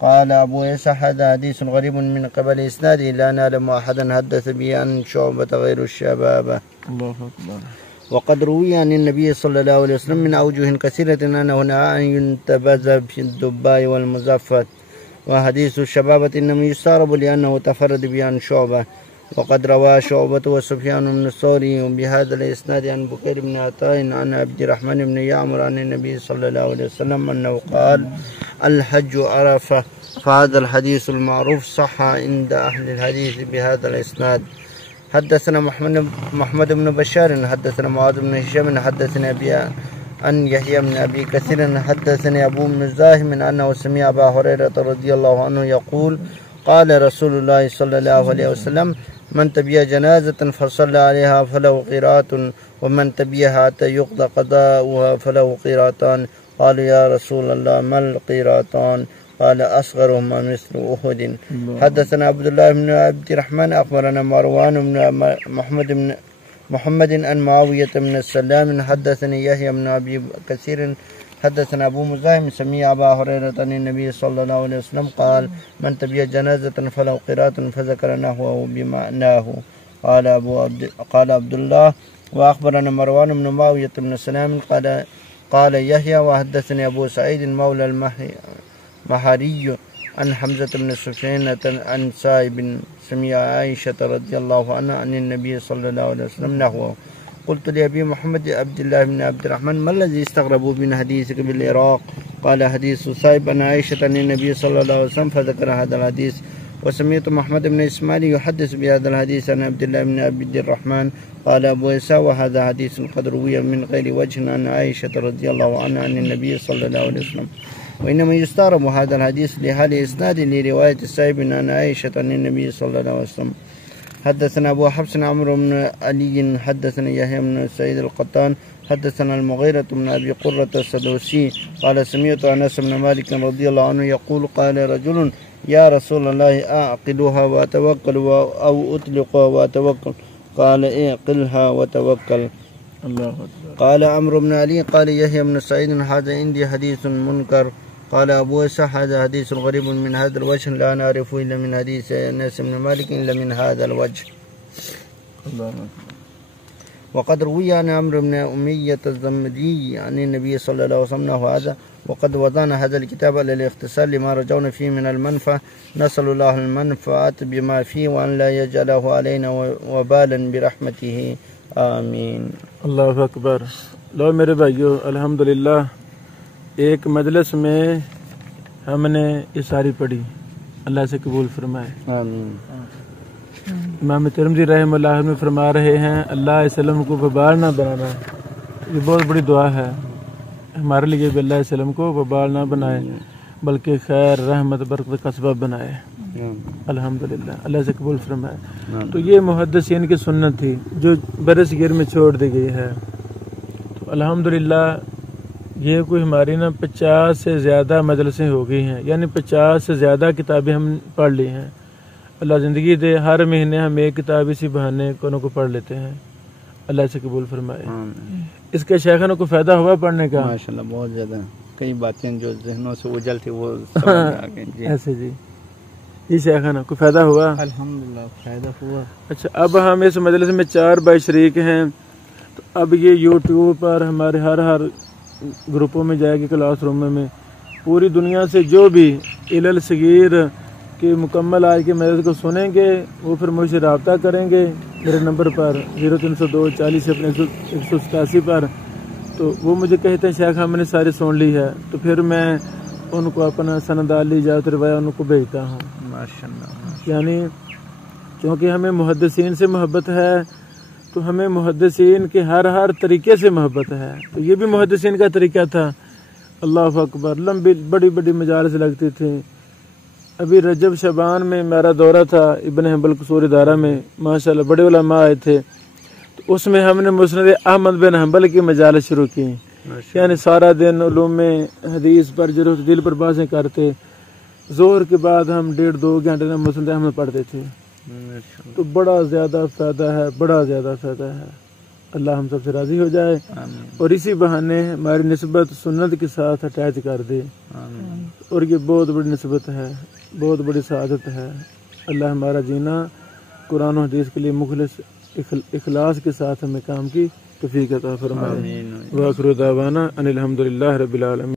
قال أبو عيسى هذا حديث غريب من قبل إسناده لا نعلم أحدا حدث به عن شعبة غير الشبابة. الله أكبر. وقد روي عن النبي صلى الله عليه وسلم من أوجه كثيرة أنه نهى أن ينتبذ في الدباء والمزفة. وحديث الشبابة إنما يستغرب لأنه تفرد به عن شعبة. وقد روى شعبة وسفيان بن الثوري بهذا الإسناد عن بكير بن عطاء عن عبد الرحمن بن يعمر عن النبي صلى الله عليه وسلم أنه قال الحج عرفة. فهذا الحديث المعروف صح عند أهل الحديث بهذا الإسناد. حدثنا محمد بن بشار حدثنا معاذ بن هشام حدثنا أبي عن يحيى بن أبي كثير حدثني أبو مزاحم أنه سمع أبا هريرة رضي الله عنه يقول قال رسول الله صلى الله عليه وسلم من تبع جنازة فصلى عليها فله قيراط ومن تبعها حتى يقضى قضاؤها فله قيراطان. قالوا يا رسول الله ما القيراطان؟ قال أصغرهما مثل أحد. حدثنا عبد الله بن عبد الرحمن أخبرنا مروان بن محمد عن معاوية بن السلام حدثني يحيى بن أبي كثير حدثنا أبو مزاحم سمع أبا هريرة عن النبي صلى الله عليه وسلم قال من تبع جنازة فله قيراط فذكر نحوه بمعناه. قال عبد الله وأخبرنا مروان بن معاوية بن السلام قال يحيى وحدثني أبو سعيد مولى المحاري عن حمزة بن سفيان عن سائب سمع عائشة رضي الله عنها عن النبي صلى الله عليه وسلم نحوه. قلت لأبي محمد عبد الله بن عبد الرحمن ما الذي استغربوا من حديثك بالعراق؟ قال حديث سائب عن عائشة عن النبي صلى الله عليه وسلم فذكر هذا الحديث. وسمعت محمد بن إسماعيل يحدث بهذا الحديث عن عبد الله بن عبد الرحمن. قال أبو عيسى وهذا حديث قد روي من غير وجه عن عائشة رضي الله عنها عن النبي صلى الله عليه وسلم. وإنما يستغرب هذا الحديث لحال إسناد لرواية السائب عن عائشة عن النبي صلى الله عليه وسلم. حدثنا أبو حفص عمرو بن علي حدثنا يحيى بن سعيد القطان حدثنا المغيرة بن أبي قرة السدوسي قال سمعت أنس بن مالك رضي الله عنه يقول قال رجل يا رسول الله أعقلها وأتوكل أو أطلقها وأتوكل؟ قال اعقلها وتوكل. قال عمرو بن علي قال يحيى بن سعيد هذا عندي حديث منكر. قال أبو عيسى هذا حديث غريب من هذا الوجه لا نعرفه إلا من حديث أنس بن مالك إلا من هذا الوجه. وقد روي عن عمرو بن أمية الزمدي عن النبي صلى الله عليه وسلم هذا. وقد وضعنا هذا الكتاب للاختصار لما رجونا فيه من المنفعة. نسأل الله المنفعة بما فيه وأن لا يجعله علينا وبالا برحمته آمين. अल्लाह अकबर। लो मेरे भाइयों, अल्हम्दुलिल्लाह एक मजलिस में हमने ये सारी पढ़ी, अल्लाह से कबूल फरमाए आमीन। इमाम तिरमिज़ी रहमतुल्लाह में फरमा रहे हैं अल्लाह सल्लम को वबाल ना बनाना। ये बहुत बड़ी दुआ है हमारे लिए भी, अल्लाह सल्लम को वबाल ना बनाए बल्कि खैर रहमत बरकत का सबब बनाए। अल्हम्दुलिल्लाह, अल्लाह से कबूल फरमाए। तो ये मुहद्दिसीन की सुन्नत थी जो बरसगीर में छोड़ दी गई है। तो अल्हम्दुलिल्लाह ये कोई हमारी ना 50 से ज़्यादा मजलिसें हो गई हैं, यानी 50 से ज़्यादा किताबें हम पढ़ ली हैं। अल्लाह ज़िंदगी दे, हर महीने हम एक किताब इसी बहाने को पढ़ लेते हैं। अल्लाह से कबूल फरमाए। इसके शेखों को फ़ायदा हुआ पढ़ने का माशाल्लाह, बहुत ज़्यादा। कई बातें जो जहनों से उजल थी वो समझ आ गई। ऐसे जी, ये शेखाना को फ़ायदा हुआ? अल्हम्दुलिल्लाह फ़ायदा हुआ। अच्छा, अब हम इस मजलिस में 4 भाई शरीक हैं। तो अब ये यूट्यूब पर हमारे हर ग्रुपों में जाएगी, क्लासरूम में पूरी दुनिया से जो भी इलल सगीर की मुकम्मल आज के मजलिस को सुनेंगे वो फिर मुझसे रब्ता करेंगे मेरे नंबर पर 0302 40 अपने 187 पर। तो वो मुझे कहते हैं शेख हमने सारी सुन ली है, तो फिर मैं उनको अपना सनदाली इजाज़त रिवाया उनको भेजता हूँ माशाअल्लाह। यानी क्योंकि हमें मुहद्दिसीन से मोहब्बत है, तो हमें मुहद्दिसीन के हर तरीके से मोहब्बत है। तो ये भी मुहद्दिसीन का तरीका था। अल्लाह अकबर, लंबी बड़ी मजालिस लगती थी। अभी रजब शबान में मेरा दौरा था इब्न हंबल कसूर इदारा में, माशाल्लाह बड़े उलमा आए थे। तो उसमें हमने मुस्नद अहमद बिन हंबल की मजालिस शुरू की, यानी सारा दिन उलूम हदीस पर जो दिल पर बातें करते। जोहर के बाद हम 1.5-2 घंटे में मुस्नद अहमद पढ़ते थे। तो बड़ा ज़्यादा फ़ायदा है, बड़ा ज़्यादा फ़ायदा है। अल्लाह हम सबसे राज़ी हो जाए और इसी बहाने हमारी निस्बत सुन्नत के साथ अटैच कर दे। और ये बहुत बड़ी निस्बत है, बहुत बड़ी सआदत है। अल्लाह हमारा जीना कुरान और हदीस के लिए मुखलिस इखलास के साथ हमें काम की तौफीक अता फरमाए। व आखिरु दावाना अनिल हम्दुलिल्लाहि रब्बिल आलमीन।